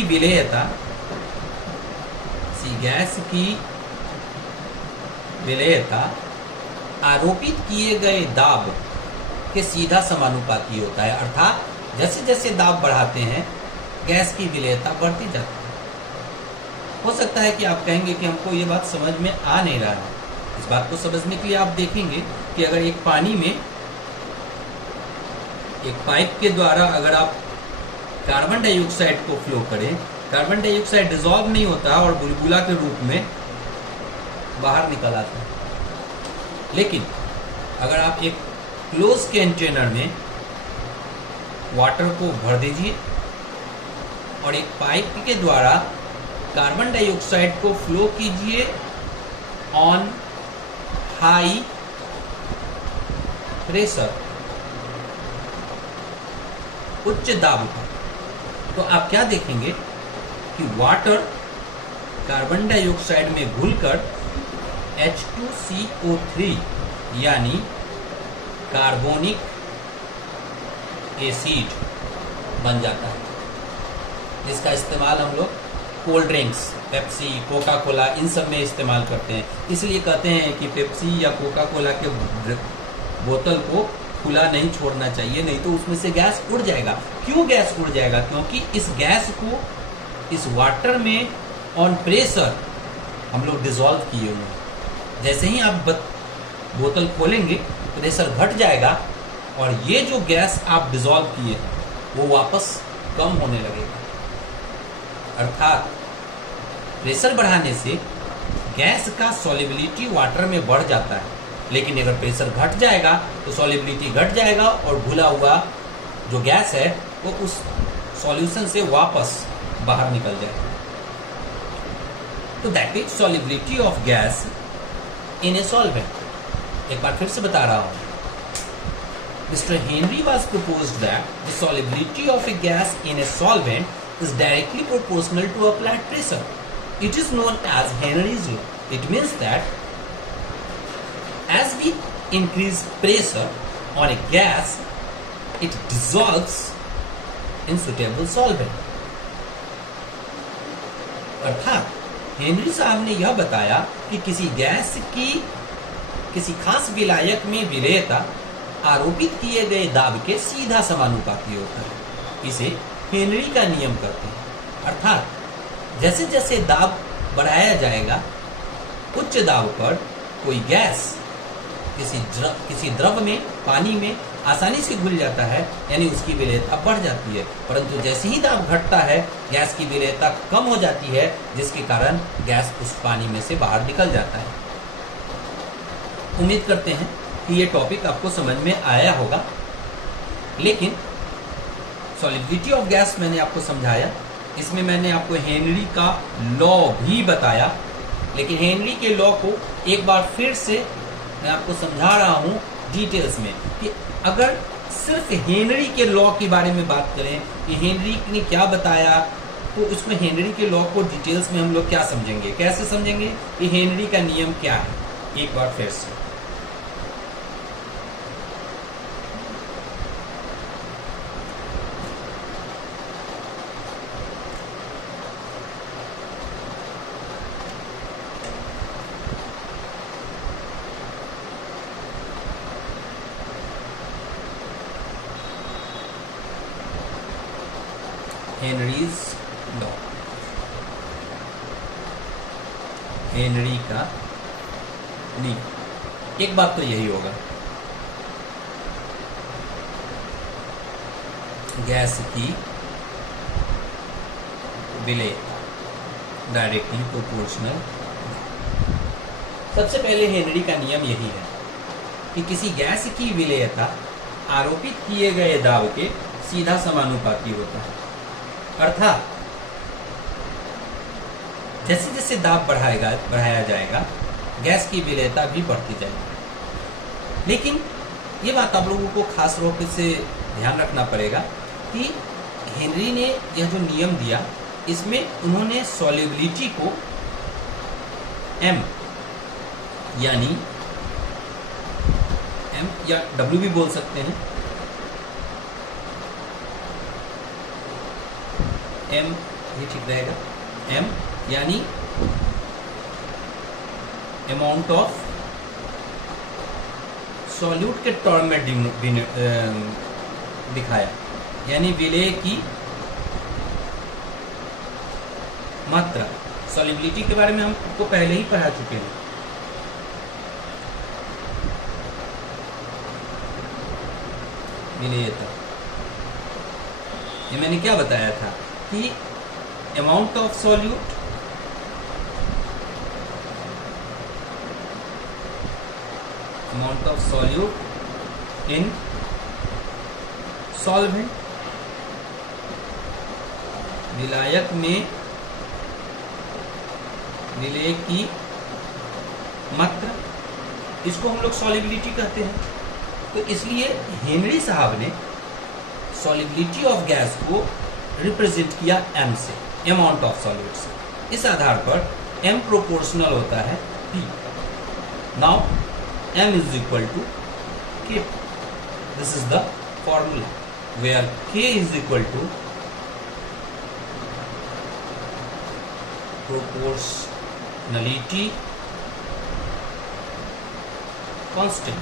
विलेयता आरोपित किए गए दाब के सीधा समानुपाती होता है। अर्थात जैसे जैसे दाब बढ़ाते हैं गैस की विलेयता बढ़ती जाती है। हो सकता है कि आप कहेंगे कि हमको ये बात समझ में आ नहीं रहा है। इस बात को समझने के लिए आप देखेंगे कि अगर एक पानी में एक पाइप के द्वारा अगर आप कार्बन डाइऑक्साइड को फ्लो करें, कार्बन डाइऑक्साइड डिसॉल्व नहीं होता और बुलबुला के रूप में बाहर निकल आता है। लेकिन अगर आप एक क्लोज कंटेनर में वाटर को भर दीजिए और एक पाइप के द्वारा कार्बन डाइऑक्साइड को फ्लो कीजिए ऑन हाई प्रेशर, उच्च दाब पर, तो आप क्या देखेंगे कि वाटर कार्बन डाइऑक्साइड में घुलकर H2CO3 यानी कार्बोनिक एसिड बन जाता है, जिसका इस्तेमाल हम लोग cold drinks, Pepsi, Coca Cola इन सब में इस्तेमाल करते हैं। इसलिए कहते हैं कि पेप्सी या कोका कोला के बोतल को खुला नहीं छोड़ना चाहिए, नहीं तो उसमें से गैस उड़ जाएगा। क्यों गैस उड़ जाएगा? क्योंकि इस गैस को इस वाटर में ऑन प्रेशर हम लोग डिसॉल्व किए हुए हैं। जैसे ही आप बोतल खोलेंगे प्रेशर घट जाएगा और ये जो गैस आप डिसॉल्व किए वो वापस कम होने लगेगा। अर्थात प्रेशर बढ़ाने से गैस का सॉल्युबिलिटी वाटर में बढ़ जाता है, लेकिन अगर प्रेशर घट जाएगा तो सॉल्युबिलिटी घट जाएगा और घुला हुआ जो गैस है वो उस सॉल्यूशन से वापस बाहर निकल जाएगा। तो that is solubility of gas in a solvent. एक बार फिर से बता रहा हूं, mister Henry was proposed that the solubility of a gas in a solvent is directly proportional to applied pressure. It is known as Henry's law. It means that as we increase pressure on a gas, it dissolves in suitable solvent। अर्थात Henry साहब ने यह बताया कि किसी gas की किसी खास विलायक में विलेयता आरोपित किए गए दाब के सीधा समानुपाती होता है। इसे हेनरी का नियम कहते हैं। अर्थात जैसे जैसे दाब बढ़ाया जाएगा, उच्च दाब पर कोई गैस किसी द्रव में, पानी में आसानी से घुल जाता है, यानी उसकी विलेयता बढ़ जाती है। परंतु जैसे ही दाब घटता है, गैस की विलेयता कम हो जाती है, जिसके कारण गैस उस पानी में से बाहर निकल जाता है। उम्मीद करते हैं कि ये टॉपिक आपको समझ में आया होगा। लेकिन सॉलिबिलिटी ऑफ गैस मैंने आपको समझाया, इसमें मैंने आपको हेनरी का लॉ भी बताया। लेकिन हेनरी के लॉ को एक बार फिर से मैं आपको समझा रहा हूँ डिटेल्स में, कि अगर सिर्फ हेनरी के लॉ के बारे में बात करें कि हेनरी ने क्या बताया, तो उसमें हेनरी के लॉ को डिटेल्स में हम लोग क्या समझेंगे, कैसे समझेंगे कि हेनरी का नियम क्या है। एक बार फिर से हेनरीज लॉ, हेनरी का नियम। एक बात तो यही होगा, गैस की विलेयता डायरेक्टली प्रोपोर्शनल। सबसे पहले हेनरी का नियम यही है कि किसी गैस की विलेयता आरोपित किए गए दाब के सीधा समानुपाती होता है। अर्थात जैसे जैसे दाब बढ़ाया जाएगा, गैस की विलेयता भी बढ़ती जाएगी। लेकिन ये बात आप लोगों को खास रूप से ध्यान रखना पड़ेगा कि हेनरी ने यह जो नियम दिया, इसमें उन्होंने सॉल्युबिलिटी को M यानी M या W भी बोल सकते हैं, M ये ठीक रहेगा, M यानी अमाउंट ऑफ सॉल्यूट के टर्म में दिखाया, यानी विलेय की मात्रा। सॉल्युबिलिटी के बारे में हम आपको पहले ही पढ़ा चुके हैं। विलेयता, ये मैंने क्या बताया था कि amount of solute in solvent, विलायक में विलेय की मात्रा, इसको हम लोग सॉल्युबिलिटी कहते हैं। तो इसलिए हेनरी साहब ने सॉल्युबिलिटी ऑफ गैस को रिप्रेजेंट किया M से, अमाउंट ऑफ सॉल्यूट से। इस आधार पर M प्रोपोर्शनल होता है P। Now M is equal to K. This is the formula where K is equal to proportionality constant.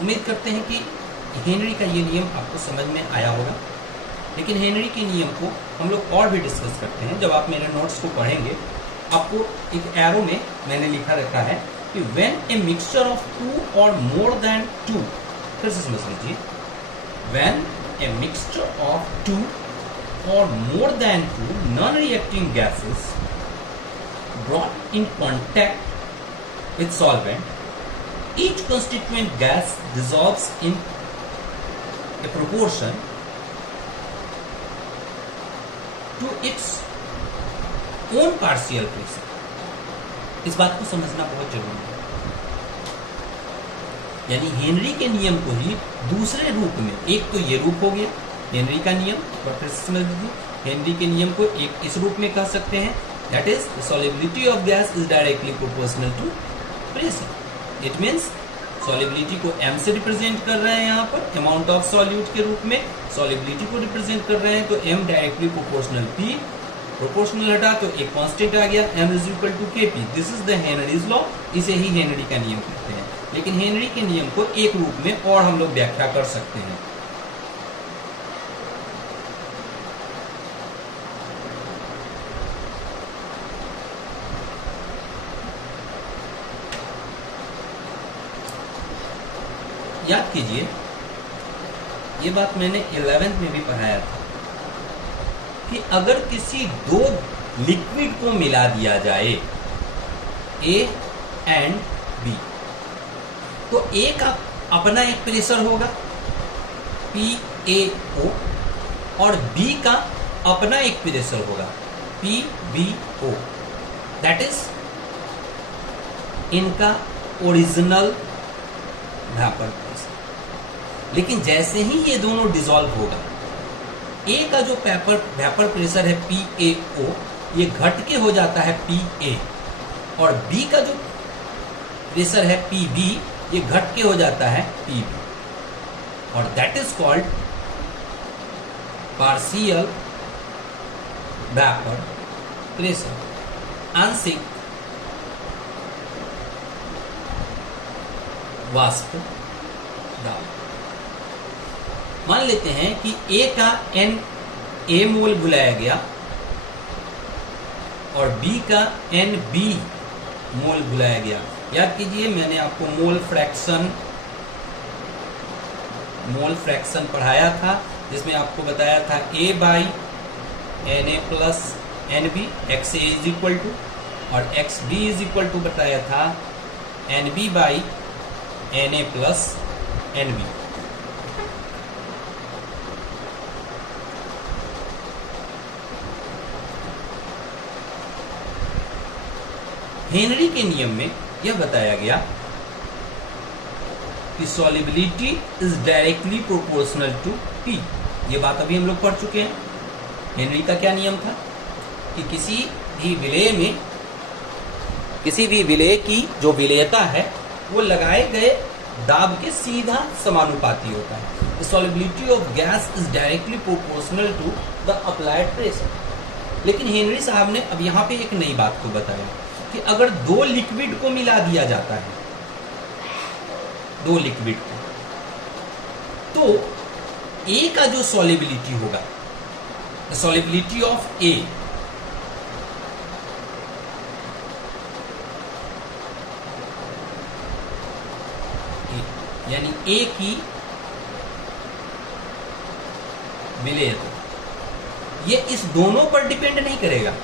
उम्मीद करते हैं कि हेनरी का ये नियम आपको समझ में आया होगा। लेकिन हेनरी के नियम को हम लोग और भी डिस्कस करते हैं। जब आप मेरे नोट्स को पढ़ेंगे, आपको एक एरो में मैंने लिखा रखा है कि व्हेन ए मिक्सचर ऑफ 2 और मोर देन 2, फिर से समझ लीजिए, व्हेन ए मिक्सचर ऑफ 2 और more than 2 non reacting gases brought in contact with solvent, each constituent gas dissolves in a proportion to its own partial pressure. इस बात को समझना बहुत जरूरी है। यानी हेनरी के नियम को ही दूसरे रूप में, एक तो ये रूप हो गया हेनरी का नियम, और फिर समझ लीजिए हेनरी के नियम को एक इस रूप में कह सकते हैं, that is solubility of gas is directly proportional to pressure. It means solubility को M से रिप्रेजेंट कर रहे हैं, यहाँ पर अमाउंट ऑफ सॉल्यूट के रूप में सॉल्युबिलिटी को रिप्रेजेंट कर रहे हैं, तो M directly proportional P, proportional हटा तो एक कांस्टेंट आ गया, M is equal to Kp। This is the Henry's law, इसे ही हेनरी का नियम कहते हैं। लेकिन हेनरी के नियम को एक रूप में और हम लोग व्याख्या कर सकते हैं। याद कीजिए, ये बात मैंने 11th में भी पढ़ाया था कि अगर किसी दो लिक्विड को मिला दिया जाए A एंड B, तो A का अपना एक प्रेशर होगा PaO और B का अपना एक प्रेशर होगा PbO, दैट इज इनका ओरिजिनल वेपर प्रेशर। लेकिन जैसे ही ये दोनों डिसॉल्व होगा, A का जो वेपर प्रेशर है PaO, ये घट के हो जाता है Pa, और B का जो प्रेशर है Pb, ये घट के हो जाता है Pb, और that is called partial vapour pressure, आंशिक वाष्प दाब। मान लेते हैं कि A का Na मोल बुलाया गया और B का Nb मोल बुलाया गया। याद कीजिए, मैंने आपको मोल फ्रैक्शन पढ़ाया था, जिसमें आपको बताया था A by Na plus Nb, XA is equal to, और XB इज इक्वल टू बताया था Nb by Na plus Nb। Henry के नियम में यह बताया गया कि solubility is directly proportional to P। ये बात अभी हम लोग पढ़ चुके हैं। हेनरी का क्या नियम था कि किसी भी विलेय की जो विलेयता है वो लगाए गए दाब के सीधा समानुपाती होता है। The solubility of gas is directly proportional to the applied pressure. लेकिन हेनरी साहब ने अब यहाँ पे एक नई बात को बताया कि अगर दो लिक्विड को मिला दिया जाता है, दो लिक्विड को, तो A का जो सॉल्युबिलिटी होगा, द सॉल्युबिलिटी ऑफ A, यानी A की विलेयता, ये इस दोनों पर डिपेंड नहीं करेगा,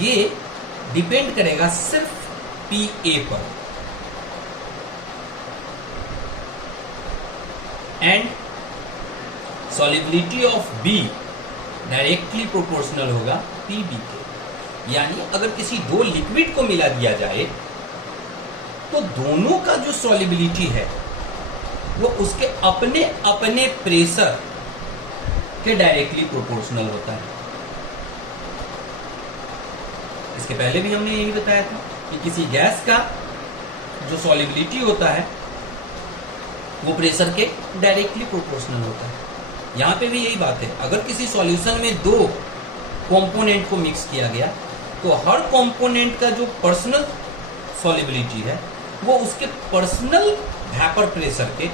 ये डिपेंड करेगा सिर्फ Pa पर। And solubility of B directly proportional होगा Pb के। यानी अगर किसी दो लिक्विड को मिला दिया जाए तो दोनों का जो सॉल्युबिलिटी है वो उसके अपने अपने प्रेशर के डायरेक्टली प्रोपोर्शनल होता है। इसके पहले भी हमने यही बताया था कि किसी गैस का जो सॉल्युबिलिटी होता है वो प्रेशर के डायरेक्टली प्रोपोर्शनल होता है। यहाँ पे भी यही बात है, अगर किसी सॉल्यूशन में दो कंपोनेंट को मिक्स किया गया तो हर कंपोनेंट का जो पर्सनल सॉल्युबिलिटी है वो उसके पर्सनल वेपर प्रेशर के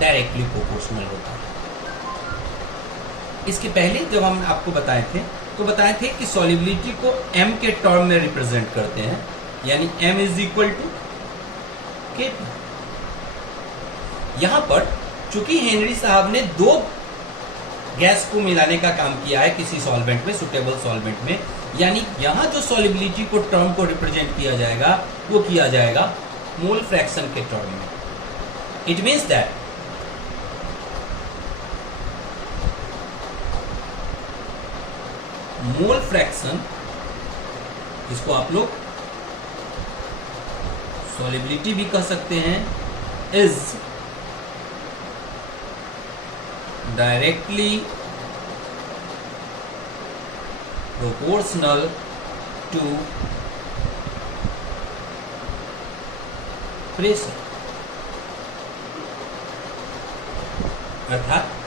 डायरेक्टली प्रोपोर्शनल होता है। इसके पहले जब हम आपको बताए थे कि सॉल्युबिलिटी को m के टर्म में रिप्रेजेंट करते हैं, यानी m is equal to Kp। यहां पर चूंकि हेनरी साहब ने दो गैस को मिलाने का काम किया है किसी सॉल्वेंट में, सुटेबल सॉल्वेंट में, यानी यहां जो सॉल्युबिलिटी को टर्म को रिप्रेजेंट किया जाएगा वो किया जाएगा मोल फ्रैक्शन के टर्म में। It means that mole fraction, इसको आप लोग सॉल्युबिलिटी भी कह सकते हैं, is directly proportional to pressure. अर्थात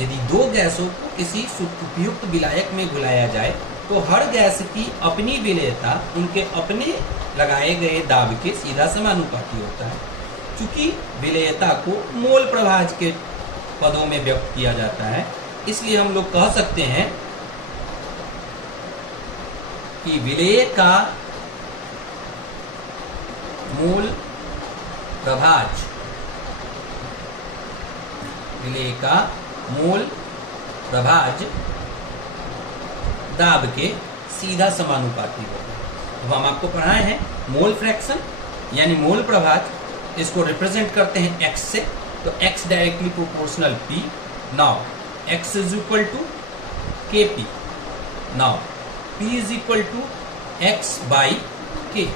यदि दो गैसों को किसी उपयुक्त विलायक में घुलाया जाए तो हर गैस की अपनी विलेयता उनके अपने लगाए गए दाब के सीधा समानुपाती होता है। चूंकि विलेयता को मोल प्रभाज के पदों में व्यक्त किया जाता है, इसलिए हम लोग कह सकते हैं कि विलेय का मोल प्रभाज विलेय का मोल प्रभाज्य दाब के सीधा समानुपाती होगा। तो हम आपको पढ़ाए हैं मोल फ्रैक्शन यानी मोल प्रभाज्य, इसको रिप्रेजेंट करते हैं x से, तो x directly proportional p। Now x is equal to kp। Now p is equal to x by k।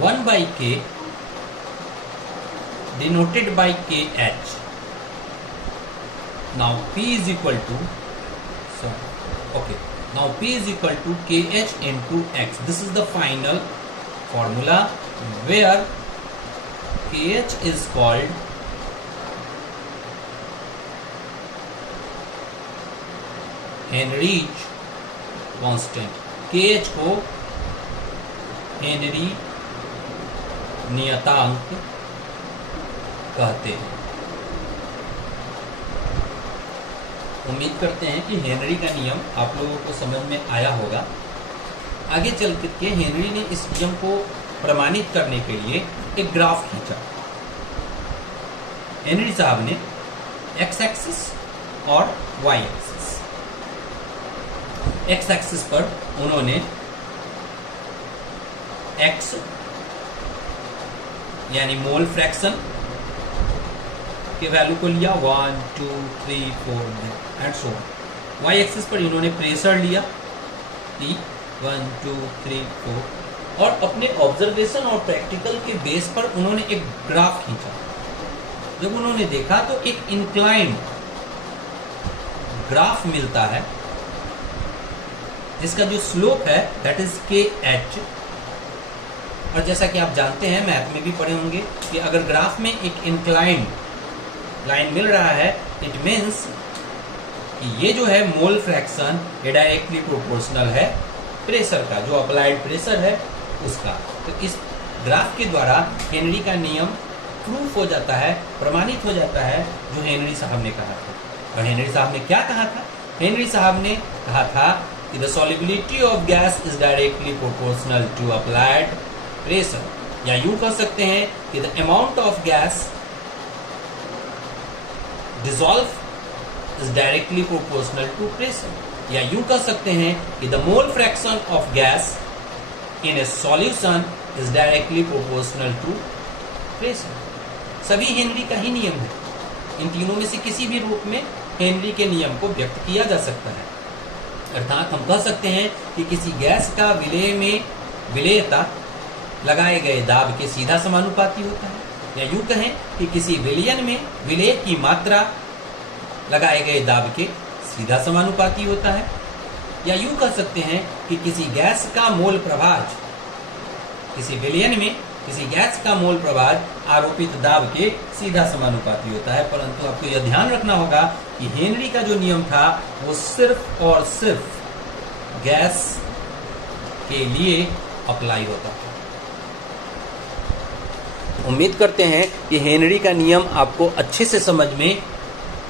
One by k denoted by kh. Now p is equal to, now p is equal to kh into x. This is the final formula where kh is called Henry's constant. kh को Henry नियतांक कहते हैं। उम्मीद करते हैं कि Henry का नियम आप लोगों को समझ में आया होगा। आगे चल के हेनरी ने इस नियम को प्रमाणित करने के लिए एक ग्राफ खींचा। हेनरी साहब ने एक्स एक्सिस और वाई एक्सिस, एक्स एक्सिस पर उन्होंने एक्स यानी मोल फ्रैक्शन के वैल्यू को लिया 1 2 3 4 and so on. Y axis पर इन्होंने प्रेशर लिया P 1 2 3 4 और अपने ऑब्जर्वेशन और प्रैक्टिकल के बेस पर उन्होंने एक ग्राफ खींचा। जब उन्होंने देखा तो एक इंक्लाइंड ग्राफ मिलता है जिसका जो स्लोप है दैट इज KH। और जैसा कि आप जानते हैं मैथ में भी पढ़े होंगे कि अगर ग्राफ में एक इंक्लाइंड लाइन मिल रहा है इट मीन्स कि ये जो है मोल फ्रैक्शन ये डायरेक्टली प्रोपोर्शनल है प्रेशर का, जो अप्लाइड प्रेशर है उसका। तो इस ग्राफ के द्वारा हेनरी का नियम प्रूफ हो जाता है, प्रमाणित हो जाता है, जो हेनरी साहब ने कहा था। और हेनरी साहब ने क्या कहा था? हेनरी साहब ने कहा था कि the solubility of gas is directly proportional to applied pressure, या यूं कह सकते हैं कि the amount of gas dissolve is directly proportional to pressure, या यूं कह सकते हैं कि the mole fraction of gas in a solution is directly proportional to pressure. सभी हेनरी का ही नियम है। इन तीनों में से किसी भी रूप में हेनरी के नियम को व्यक्त किया जा सकता है। अर्थात हम कह सकते हैं कि किसी गैस का विलेय में विलेयता लगाए गए दाब के सीधा समानुपाती होता है, या यूं कहें कि किसी विलयन में विलेय की मात्रा लगाए गए दाब के सीधा समानुपाती होता है, या यूं कह सकते हैं कि किसी गैस का मोल प्रभाज, किसी विलयन में किसी गैस का मोल प्रभाज आरोपित दाब के सीधा समानुपाती होता है। परंतु आपको यह ध्यान रखना होगा कि हेनरी का जो नियम था वो सिर्फ और सिर्फ गैस के लिए अप्लाई होता था। उम्मीद करते हैं कि हेनरी का नियम आपको अच्छे से समझ में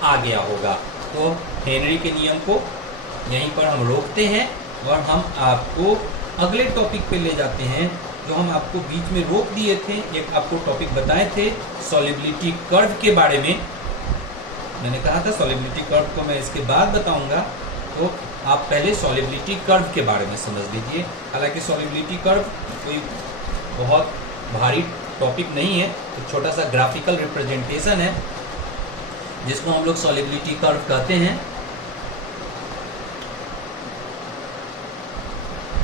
आ गया होगा। तो हेनरी के नियम को यहीं पर हम रोकते हैं और हम आपको अगले टॉपिक पे ले जाते हैं, जो हम आपको बीच में रोक दिए थे। एक आपको टॉपिक बताए थे सॉल्युबिलिटी कर्व के बारे में। मैंने कहा था सॉल्युबिलिटी कर्व को मैं इसके बाद बताऊंगा, तो आप पहले सॉल्युबिलिटी कर्व के बारे में समझ लीजिए। हालांकि सॉल्युबिलिटी कर्व कोई बहुत भारी टॉपिक नहीं है, एक छोटा सा ग्राफिकल रिप्रेजेंटेशन है जिसको हम लोग सॉल्युबिलिटी कर्व कहते हैं।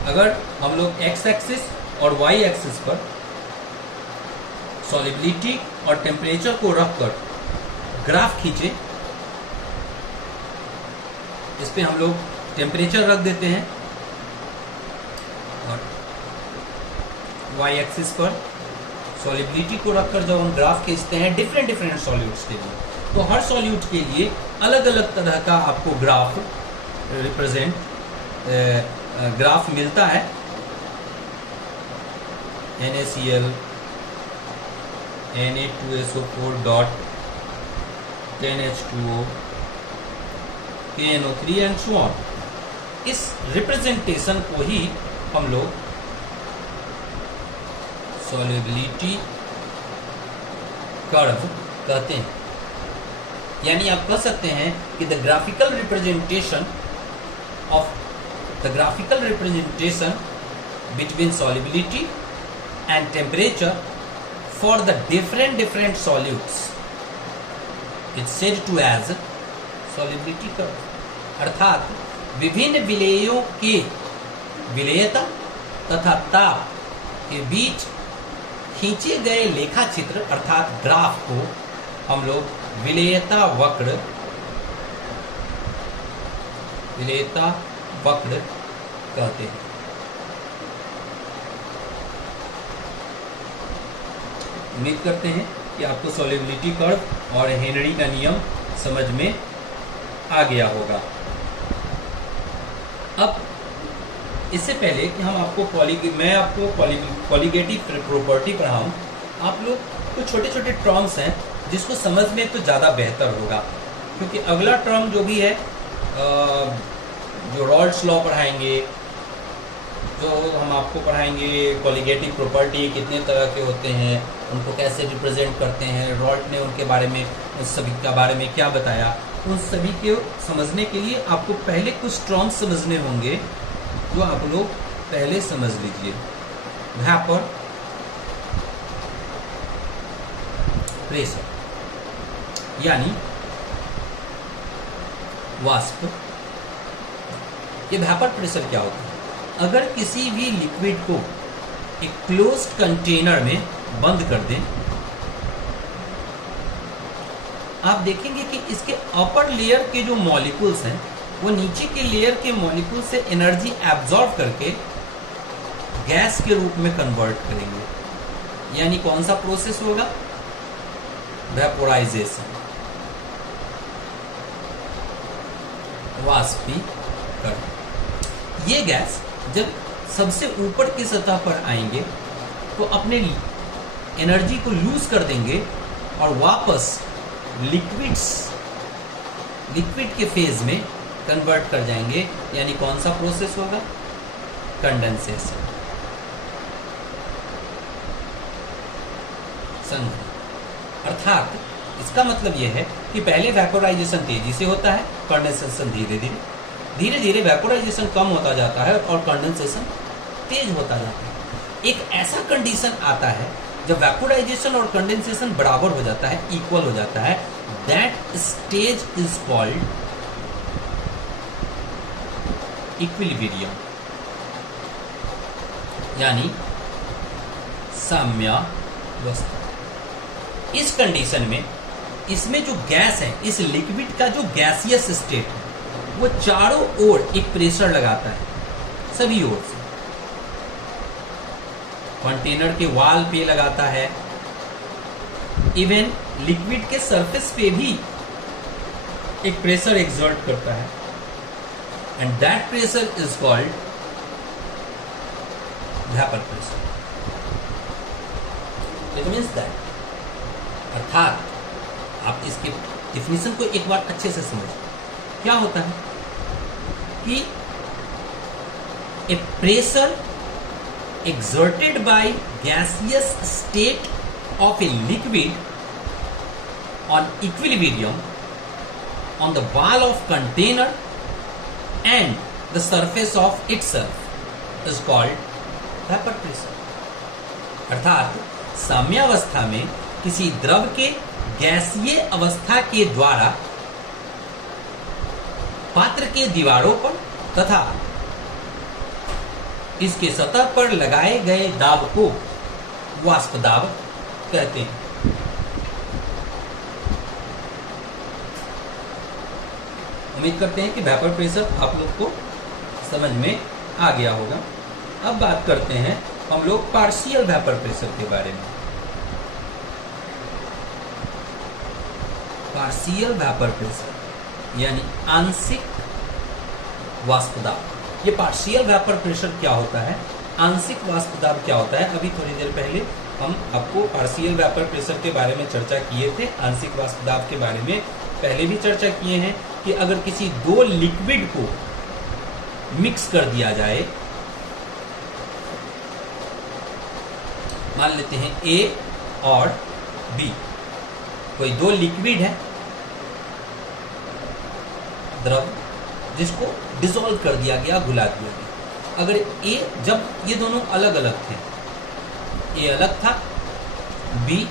अगर हम लोग एक्स एक्सिस और वाई एक्सिस पर सॉल्युबिलिटी और टेम्परेचर को रखकर ग्राफ खींचे, इस पे हम लोग टेम्परेचर रख देते हैं और वाई एक्सिस पर सॉल्युबिलिटी को रखकर जब हम ग्राफ खींचते हैं डिफरेंट सॉल्यूट्स के लिए, तो हर सॉल्यूट के लिए अलग अलग तरह का आपको ग्राफ मिलता है। NaCl, Na2SO4 dot 10H2O, KNO3 and so on. इस रिप्रेजेंटेशन को ही हम लोग सॉल्युबिलिटी कर्व कहते हैं। यानी आप कह सकते हैं कि the graphical representation between solubility and temperature for the different solutes it's said to as solubility curve. अर्थात विभिन्न विलेयों के विलेयता तथा ताप के बीच खींचे गए लेखा चित्र अर्थात ग्राफ को हम लोग विलेयता वक्र कहते हैं। उम्मीद करते हैं कि आपको सॉल्युबिलिटी कर्व और हेनरी का नियम समझ में आ गया होगा। अब इससे पहले कि हम आपको मैं आपको कॉलिगेटिव प्रॉपर्टी पढ़ाऊं, आप लोग कुछ छोटे छोटे टर्म्स हैं जिसको समझ में तो ज़्यादा बेहतर होगा, क्योंकि अगला टर्म जो भी है जो रॉल्ड्स लॉ पढ़ाएंगे, जो हम आपको पढ़ाएंगे कॉलिगेटिव प्रॉपर्टी कितने तरह के होते हैं, उनको कैसे रिप्रेजेंट करते हैं, रॉल्ट ने उनके बारे में उस सभी के बारे में क्या बताया, उन सभी को समझने के लिए आपको पहले कुछ टर्म्स समझने होंगे जो आप लोग पहले समझ लीजिए। वेपर प्रेशर यानी वाष्प। ये वेपर प्रेशर क्या होता है? अगर किसी भी लिक्विड को एक क्लोज्ड कंटेनर में बंद कर दें, आप देखेंगे कि इसके अपर लेयर के जो मॉलिक्यूल्स हैं वो नीचे के लेयर के मॉलिक्यूल से एनर्जी एब्जॉर्ब करके गैस के रूप में कन्वर्ट करेंगे। यानी कौन सा प्रोसेस होगा? वेपोराइजेशन, वाष्पीकरण। ये गैस जब सबसे ऊपर की सतह पर आएंगे तो अपने एनर्जी को लूज कर देंगे और वापस लिक्विड के फेज में कन्वर्ट कर जाएंगे। यानी कौन सा प्रोसेस होगा? कंडेंसेशन, संघनन। अर्थात इसका मतलब यह है कि पहले वेपोराइजेशन तेजी से होता है, कंडेंसेशन धीरे धीरे वेपोराइजेशन कम होता जाता है और कंडेंसेशन तेज होता जाता है। एक ऐसा कंडीशन आता है जब वेपोराइजेशन और कंडेंसेशन बराबर हो जाता है, इक्वल हो जाता है। That stage is called equilibrium, यानी साम्यावस्था। इस कंडीशन में इसमें जो गैस है, इस लिक्विड का जो गैसियस स्टेट है, वो चारों ओर एक प्रेशर लगाता है, सभी ओर से। कंटेनर के वॉल पे लगाता है, इवन लिक्विड के सरफेस पे भी एक प्रेशर एक्सर्ट करता है, and that pressure is called vapour pressure. It means that, अर्थात आप इसके डिफिनीशन को एक बार अच्छे से समझें। क्या होता है कि ए pressure exerted by gaseous state of a liquid on equilibrium on the wall of container and the surface of itself is called vapor pressure। अर्थात साम्यावस्था में किसी द्रव के गैसीय अवस्था के द्वारा पात्र के दीवारों पर तथा इसके सतह पर लगाए गए दाब को वाष्प दाब कहते हैं। उम्मीद करते हैं कि वेपर प्रेशर आप लोग को समझ में आ गया होगा। अब बात करते हैं हम लोग पार्शियल वेपर प्रेशर के बारे में। पार्शियल वेपर प्रेशर यानी आंशिक वाष्प दाब। ये पार्शियल वेपर प्रेशर क्या होता है, आंशिक वाष्प दाब क्या होता है, अभी थोड़ी देर पहले हम आपको पार्शियल वेपर प्रेशर के बारे में चर्चा किए थे। आंशिक वाष्प दाब के बारे में पहले भी चर्चा किए हैं कि अगर किसी दो लिक्विड को मिक्स कर दिया जाए, मान लेते हैं ए और बी, कोई दो लिक्विड है, द्रव, जिसको डिसॉल्व कर दिया गया, घुला दिया गया। अगर ए, जब ये दोनों अलग अलग थे, ए अलग था, बी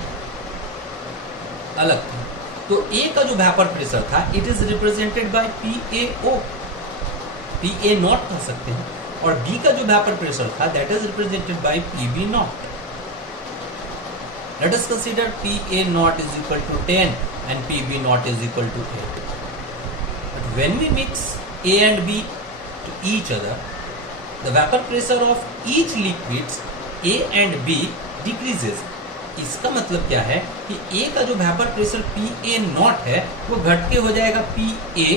अलग था, तो ए का जो वेपर प्रेशर था it is represented by PaO, PA naught कह सकते हैं, और बी का जो वेपर प्रेशर था that is represented by PB naught. Let us consider PA naught is equal to 10 and PB naught is equal to 8। But when we mix A and B to each other, the vapor pressure of each liquids A and B decreases। इसका मतलब क्या है कि A का जो vapour pressure PA not है वो घट के हो जाएगा PA,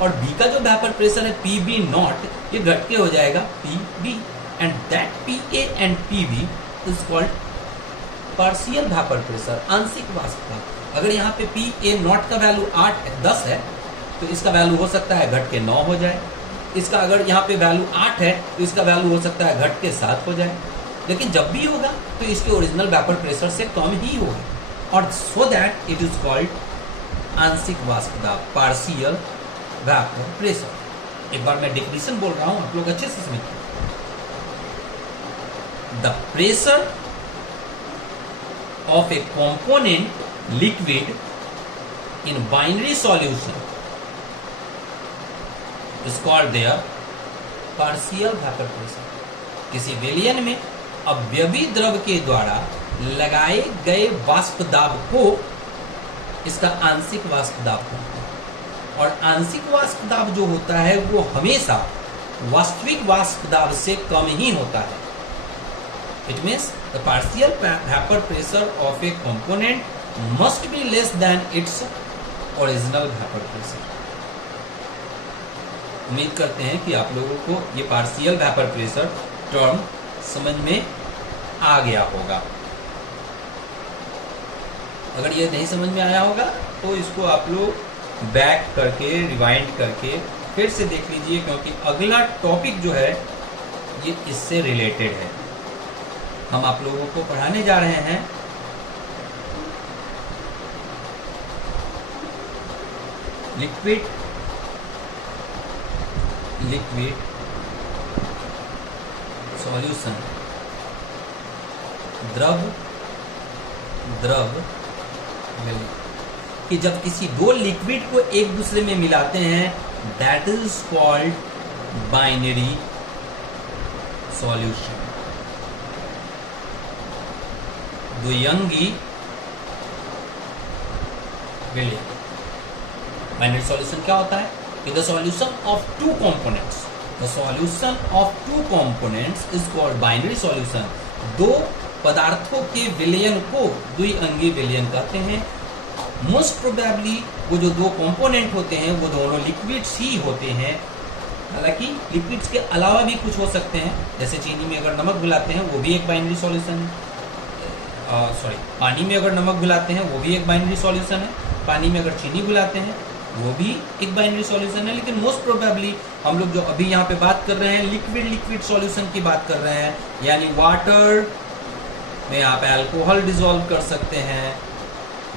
और B का जो वेपर प्रेशर है PB नॉट ये घट के हो जाएगा PB, and that PA and PB is called partial vapour pressure, आंशिक वाष्प दाब। अगर यहाँ पे PA नॉट का वैल्यू 10 है तो इसका वैल्यू हो सकता है घट के 9 हो जाए, इसका अगर यहाँ पे वैल्यू 8 है तो इसका वैल्यू हो सकता है घट के 7 हो जाए, लेकिन जब भी होगा तो इसके ओरिजिनल वेपर प्रेशर से कम ही होगा, और so that it is called आंशिक वाष्प दाब, पार्शियल वेपर प्रेशर। एक बार मैं डेफिनेशन बोल रहा हूं, आप लोग अच्छे से समझिए। The pressure of A component liquid in binary solution is called their partial vapor pressure। किसी विलयन में अवयवी द्रव के द्वारा लगाए गए वाष्प दाब को इसका आंशिक वाष्प दाब होता है, और आंशिक वाष्प दाब जो होता है वो हमेशा वास्तविक वाष्प दाब से कम ही होता है। It means the partial vapour pressure of a component must be less than it's original vapour pressure. उम्मीद करते हैं कि आप लोगों को ये पार्शियल वेपर प्रेशर टर्म समझ में आ गया होगा। अगर ये नहीं समझ में आया होगा तो इसको आप लोग बैक करके, रिवाइंड करके फिर से देख लीजिए, क्योंकि अगला टॉपिक जो है ये इससे रिलेटेड है। हम आप लोगों को पढ़ाने जा रहे हैं लिक्विड सॉल्यूशन, द्रव कि जब किसी दो लिक्विड को एक दूसरे में मिलाते हैं that is called binary solution. द्विअंगी विलयन। बाइनरी सॉल्यूशन क्या होता है? The solution of two components, the solution of two components is called binary solution। दो पदार्थों के विलयन को द्विअंगी विलयन कहते हैं। मोस्ट प्रोबेबली वो जो दो कंपोनेंट होते हैं वो दोनों लिक्विड्स ही होते हैं, हालांकि लिक्विड्स के अलावा भी कुछ हो सकते हैं, जैसे चीनी में अगर नमक घुलाते हैं वो भी एक बाइनरी सॉल्यूशन है। पानी में अगर नमक घुलाते हैं वो भी एक बाइनरी सॉल्यूशन है। पानी में अगर चीनी घुलाते हैं वो भी एक बाइनरी सॉल्यूशन है। लेकिन मोस्ट प्रोबेबली हम लोग जो अभी यहाँ पे बात कर रहे हैं लिक्विड सॉल्यूशन की बात कर रहे हैं, यानी वाटर में आप अल्कोहल डिसॉल्व कर सकते हैं,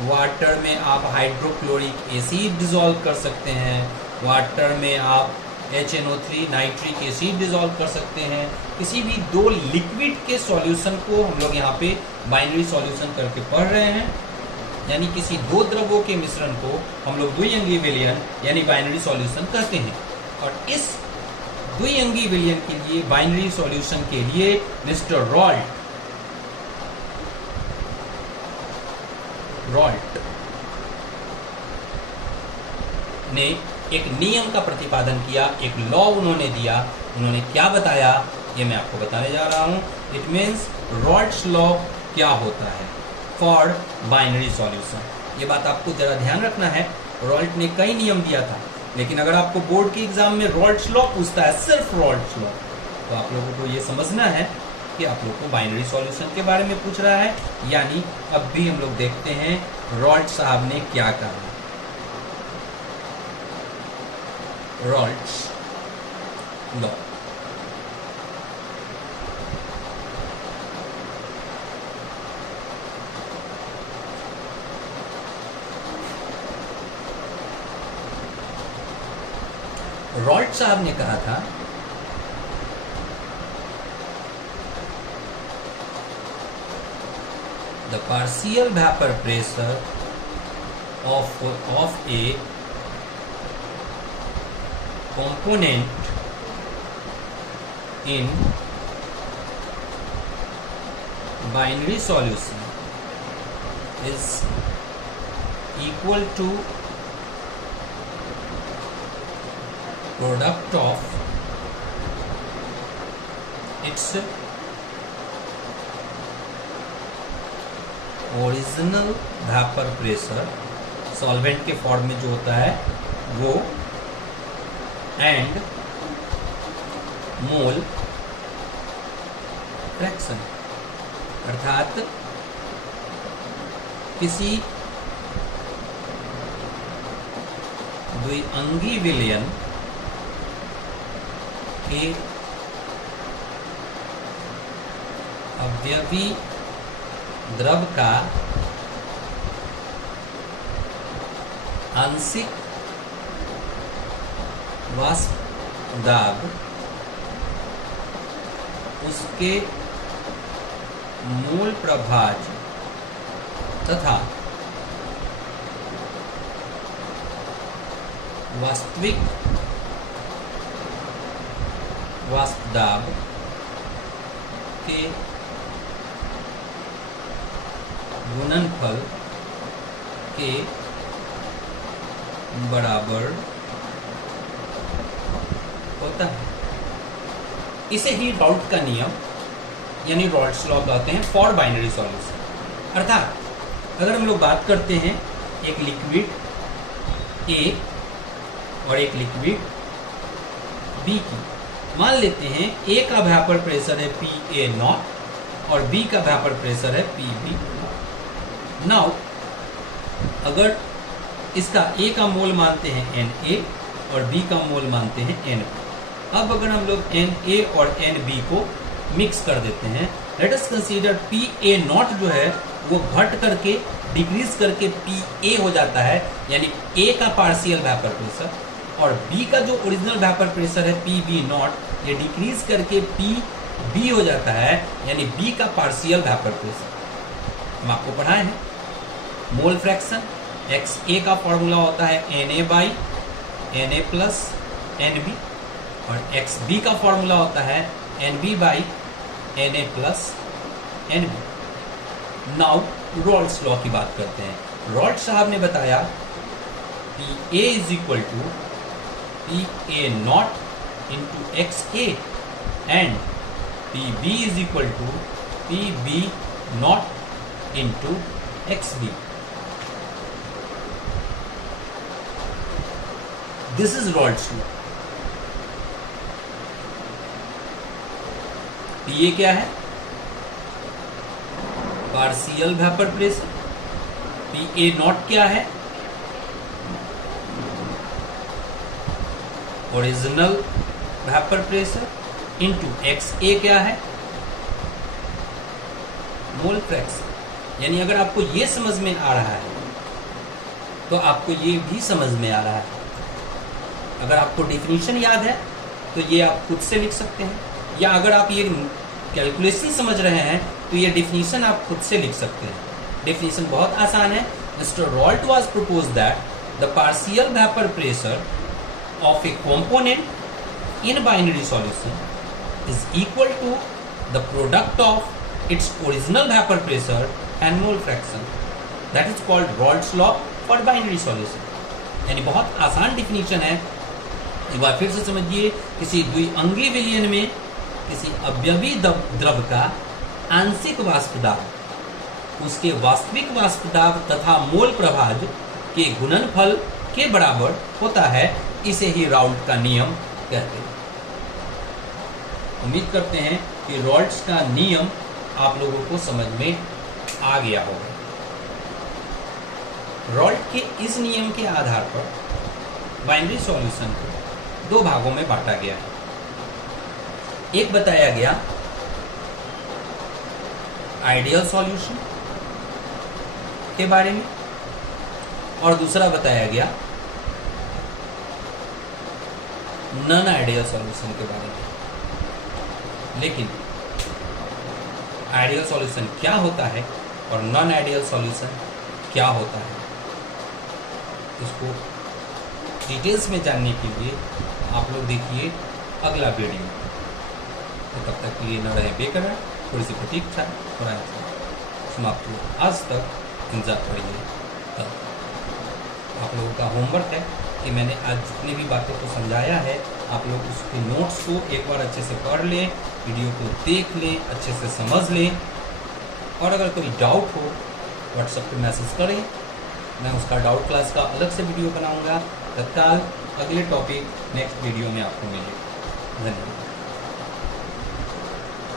वाटर में आप हाइड्रोक्लोरिक एसिड डिसॉल्व कर सकते हैं, वाटर में आप HNO3 नाइट्रिक एसिड डिसॉल्व कर सकते हैं। किसी भी दो लिक्विड के सॉल्यूशन को हम लोग यहाँ पे बाइनरी सॉल्यूशन करके पढ़ रहे हैं, यानी किसी दो द्रवों के मिश्रण को हम लोग द्विअंगी विलयन यानी बाइनरी सॉल्यूशन कहते हैं। और इस द्विअंगी विलयन के लिए, बाइनरी सॉल्यूशन के लिए मिस्टर रॉल्ट ने एक नियम का प्रतिपादन किया, एक लॉ उन्होंने दिया। उन्होंने क्या बताया ये मैं आपको बताने जा रहा हूं। इट मीन्स रॉल्ट्स लॉ क्या होता है फॉर बाइनरी सॉल्यूशन। ये बात आपको जरा ध्यान रखना है। रॉल्ट ने कई नियम दिया था, लेकिन अगर आपको बोर्ड के एग्जाम में रॉल्ट्स लॉ पूछता है, सिर्फ रॉल्ट्स लॉ, तो आप लोगों को ये समझना है कि आप लोग को बाइनरी सॉल्यूशन के बारे में पूछ रहा है। यानी अब भी हम लोग देखते हैं रॉल्ट साहब ने क्या कहा। रॉल्ट्स लॉ रॉल्ट साहब ने कहा था the partial vapour pressure of A component in binary solution is equal to product of its original vapour pressure, solvent के फॉर्म में जो होता है वो, एंड मोल फ्रैक्शन, अर्थात किसी द्विअंगी विलयन के अवयवी द्रव का आंशिक वाष्प दाब उसके मूल प्रभाज तथा वास्तविक वाष्प दाब के गुणनफल के बराबर होता है। इसे ही रॉल्ट का नियम यानी रॉल्ट्स लॉ कहते हैं फॉर बाइनरी सॉल्यूशन। अर्थात अगर हम लोग बात करते हैं एक लिक्विड ए और एक लिक्विड बी की, मान लेते हैं ए का वेपर प्रेशर है PA0 और बी का वेपर प्रेशर है PB। नाउ अगर इसका ए का मोल मानते हैं Na और बी का मोल मानते हैं Nb। अब अगर हम लोग Na और Nb को मिक्स कर देते हैं, लेट अस कंसीडर PA0 जो है वो घट करके डिक्रीज करके Pa हो जाता है, यानी A का पार्शियल वेपर प्रेशर, और B का जो ओरिजिनल वेपर प्रेशर है PB0 ये डिक्रीज करके PB हो जाता है, यानी B का पार्शियल वेपर प्रेशर। हम आपको पढ़ाए हैं मोल फ्रैक्शन, XA का फॉर्मूला होता है Na प्लस Nb और XB का फॉर्मूला होता है Nb/Na plus Nb। Now Raoult's law की बात करते हैं। रॉल्ट साहब ने बताया Pa is equal to Pa0 into XA and Pb is equal to Pb0 into XB। This is Rayleigh's law। Pa क्या है? Partial vapour pressure. Pa0 क्या है? Original vapour pressure into XA क्या है? Mole fraction. यानी अगर आपको ये समझ में आ रहा है तो आपको ये भी समझ में आ रहा है। अगर आपको डेफिनेशन याद है तो ये आप खुद से लिख सकते हैं, या अगर आप ये कैलकुलेशन समझ रहे हैं तो ये डेफिनेशन आप खुद से लिख सकते हैं। डेफिनेशन बहुत आसान है। Mister Raoult was propose that the partial vapour pressure of a component in binary solution is equal to the product of its original vapour pressure and mole fraction. That is called Raoult's law for binary solution. यानी बहुत आसान definition है। एक बार फिर से समझिए, किसी द्विअंगी विलयन में किसी अवयवी द्रव का आंशिक वाष्प दाब उसके वास्तविक वाष्प दाब तथा मोल प्रभाज के गुणनफल के बराबर होता है। इसे ही रॉल्ट का नियम कहते हैं। उम्मीद करते हैं कि रॉल्ट्स का नियम आप लोगों को समझ में आ गया होगा। रॉल्ट के इस नियम के आधार पर बाइनरी सॉल्यूशन को दो भागों में बांटा गया है। एक बताया गया आइडियल सॉल्यूशन के बारे में और दूसरा बताया गया नॉन आइडियल सॉल्यूशन के बारे में। लेकिन आइडियल सॉल्यूशन क्या होता है और नॉन आइडियल सॉल्यूशन क्या होता है, इसको डिटेल्स में जानने के लिए आप लोग देखिए अगला वीडियो। तो तब तक के लिए न रहे बेकरार, थोड़ी सी प्रतीक्षा थोड़ा समाप्त हुआ। आज तक इंतजार करिए। तब आप लोगों का होमवर्क है कि मैंने आज जितनी भी बातों को समझाया है, आप लोग उसके नोट्स को एक बार अच्छे से पढ़ लें, वीडियो को देख लें, अच्छे से समझ लें, और अगर कोई डाउट हो व्हाट्सएप पे मैसेज करें। मैं उसका डाउट क्लास का अलग से वीडियो बनाऊंगा। तत्काल अगले टॉपिक नेक्स्ट वीडियो में आपको मिलेगा। धन्यवाद।